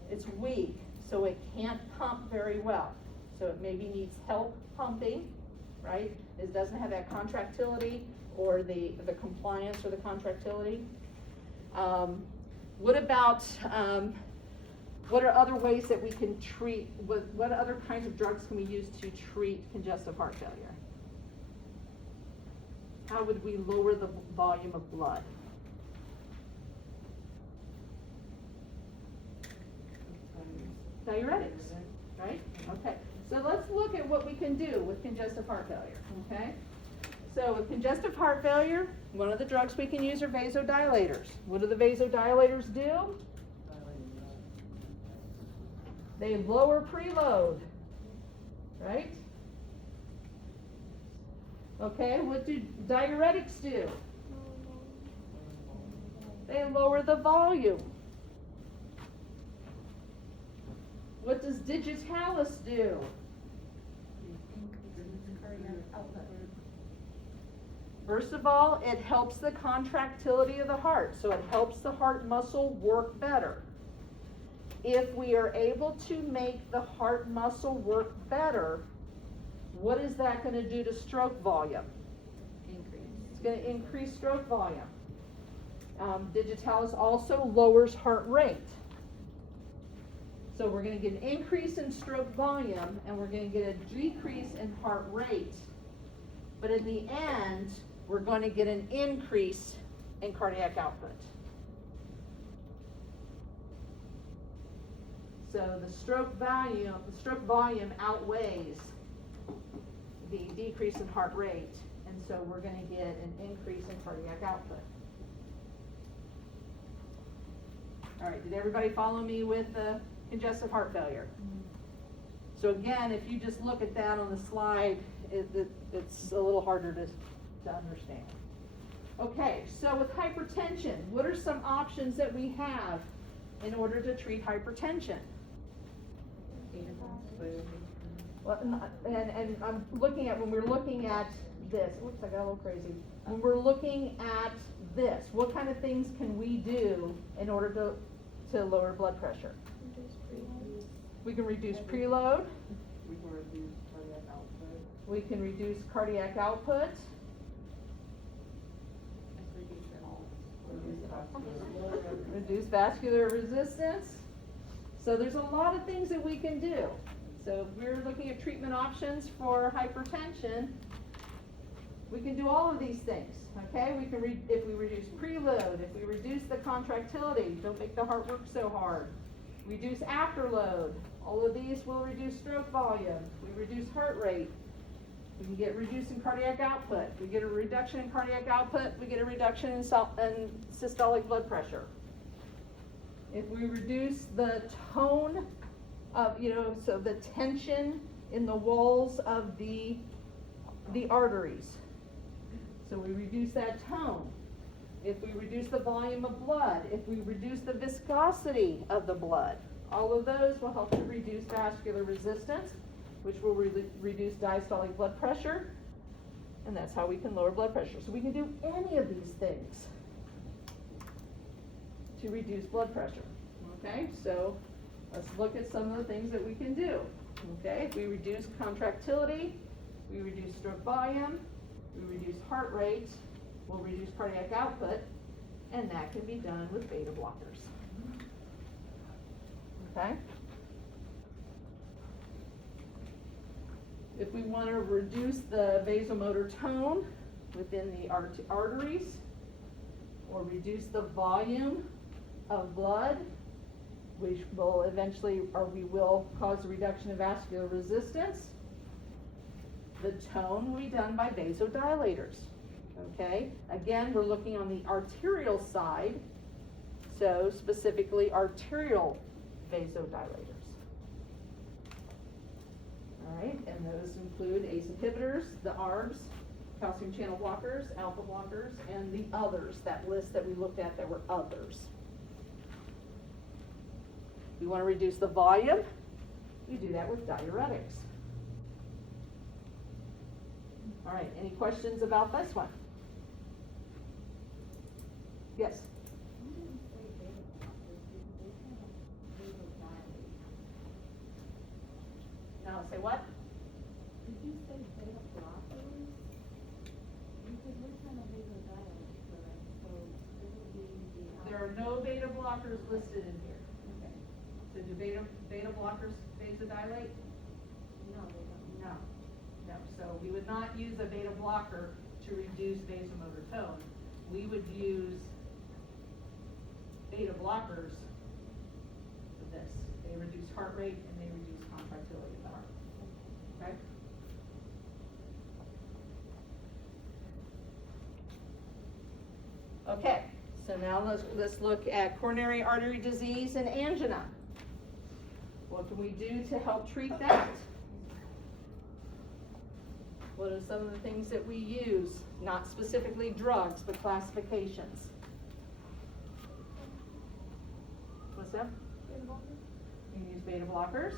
It's weak, so it can't pump very well. So it maybe needs help pumping, right? It doesn't have that contractility or the compliance or the contractility. What about, what are other ways that we can treat, what other kinds of drugs can we use to treat congestive heart failure? How would we lower the volume of blood? Diuretics, right? Okay, so let's look at what we can do with congestive heart failure, okay? So with congestive heart failure, one of the drugs we can use are vasodilators. What do the vasodilators do? They lower preload, right? Okay, what do diuretics do? They lower the volume. What does digitalis do? First of all, it helps the contractility of the heart, so it helps the heart muscle work better. If we are able to make the heart muscle work better, what is that going to do to stroke volume? It's going to increase stroke volume. Digitalis also lowers heart rate. So we're going to get an increase in stroke volume and we're going to get a decrease in heart rate. But in the end, we're going to get an increase in cardiac output. So the stroke volume outweighs the decrease in heart rate, and so we're going to get an increase in cardiac output. All right, did everybody follow me with the congestive heart failure? So again, if you just look at that on the slide, it's a little harder to understand. Okay, so with hypertension, what are some options that we have in order to treat hypertension? Well, and I'm looking at, when we're looking at this, oops, I got a little crazy. When we're looking at this, what kind of things can we do in order to lower blood pressure? We can reduce preload. We can reduce cardiac output. We can reduce cardiac output. Reduce vascular resistance. So there's a lot of things that we can do. So if we're looking at treatment options for hypertension, we can do all of these things, okay? We can, if we reduce preload, if we reduce the contractility, don't make the heart work so hard. Reduce afterload. All of these will reduce stroke volume. We reduce heart rate. We can get reduced in cardiac output. We get a reduction in cardiac output. We get a reduction in systolic blood pressure. If we reduce the tone of, so the tension in the walls of the arteries. So we reduce that tone. If we reduce the volume of blood, if we reduce the viscosity of the blood, all of those will help to reduce vascular resistance, which will reduce diastolic blood pressure. And that's how we can lower blood pressure. So we can do any of these things to reduce blood pressure. Okay, so let's look at some of the things that we can do. Okay, if we reduce contractility, we reduce stroke volume, we reduce heart rate, we'll reduce cardiac output, and that can be done with beta blockers. Okay? If we want to reduce the vasomotor tone within the arteries, or reduce the volume of blood, we will eventually, or we will cause a reduction in vascular resistance. The tone will be done by vasodilators. Okay? Again, we're looking on the arterial side, so specifically arterial vasodilators. All right, and those include ACE inhibitors, the ARBs, calcium channel blockers, alpha blockers, and the others, that list that we looked at that were others. We want to reduce the volume. We do that with diuretics. All right, any questions about this one? Yes? Now, say what? Did you say beta blockers? Because we're trying to vasodilate, correct? So it would be the. There are no beta blockers listed in here. Okay. So do beta blockers vasodilate? No, they don't. No. No, so we would not use a beta blocker to reduce vasomotor tone. We would use beta blockers for this. They reduce heart rate and they reduce contractility of the heart. Okay? Okay, so now let's look at coronary artery disease and angina. What can we do to help treat that? What are some of the things that we use? Not specifically drugs, but classifications. What's that? We can use beta blockers.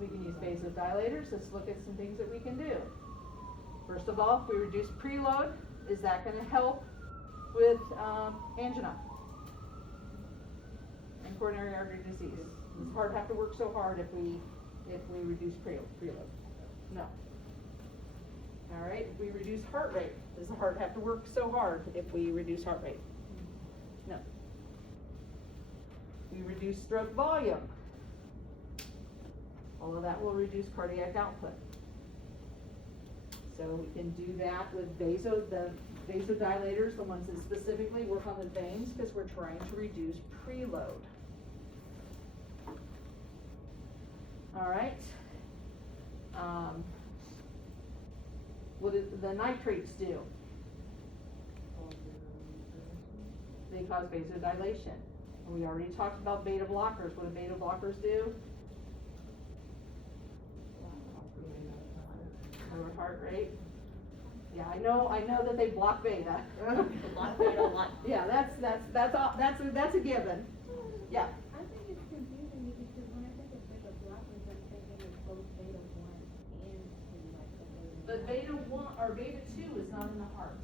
We can use vasodilators. Let's look at some things that we can do. First of all, if we reduce preload, is that going to help with angina and coronary artery disease? Does the heart have to work so hard if we reduce preload? No. All right, if we reduce heart rate, does the heart have to work so hard if we reduce heart rate? No. We reduce stroke volume. All of that will reduce cardiac output. So we can do that with the vasodilators, the ones that specifically work on the veins, because we're trying to reduce preload. All right. What do the nitrates do? They cause vasodilation. And we already talked about beta blockers. What do beta blockers do? Lower heart rate. Yeah, I know that they block beta. Block beta a lot. Yeah, that's a given. Yeah. I think it's confusing me because when I think of beta blockers, I'm thinking of both beta 1 and 2, like the beta. But beta 1 or beta 2 is not in the heart.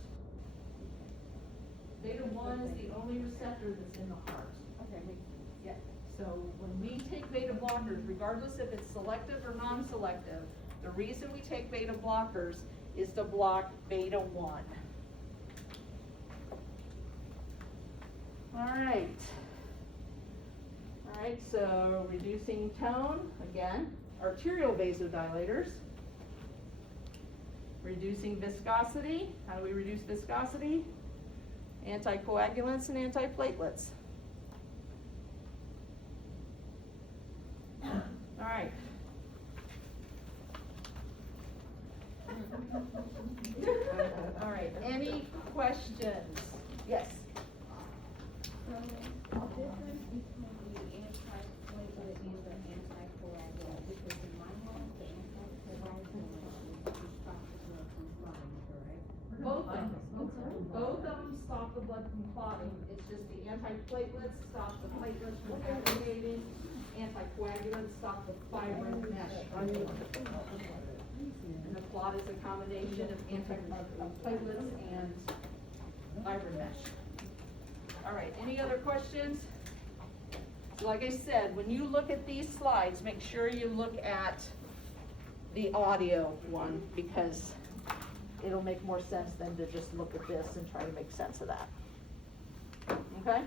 Beta 1 is the only receptor that's in the heart. Okay, makes sense. Yeah. So when we take beta blockers, regardless if it's selective or non-selective, the reason we take beta blockers is to block beta 1. All right, so reducing tone, again, arterial vasodilators. Reducing viscosity, how do we reduce viscosity? Anticoagulants and antiplatelets. All right. All right, any questions? Yes. So, the difference between the antiplatelet and the anticoagulant, because in my mind, the anticoagulant is to stop the blood from clotting, correct? Both of them stop the blood from clotting. It's just the antiplatelets stop the platelets from aggregating. Anticoagulants stop the fibrin mesh. And the plot is a combination of platelets and fibrin mesh. All right, any other questions? So like I said, when you look at these slides, make sure you look at the audio one, because it'll make more sense than to just look at this and try to make sense of that. Okay?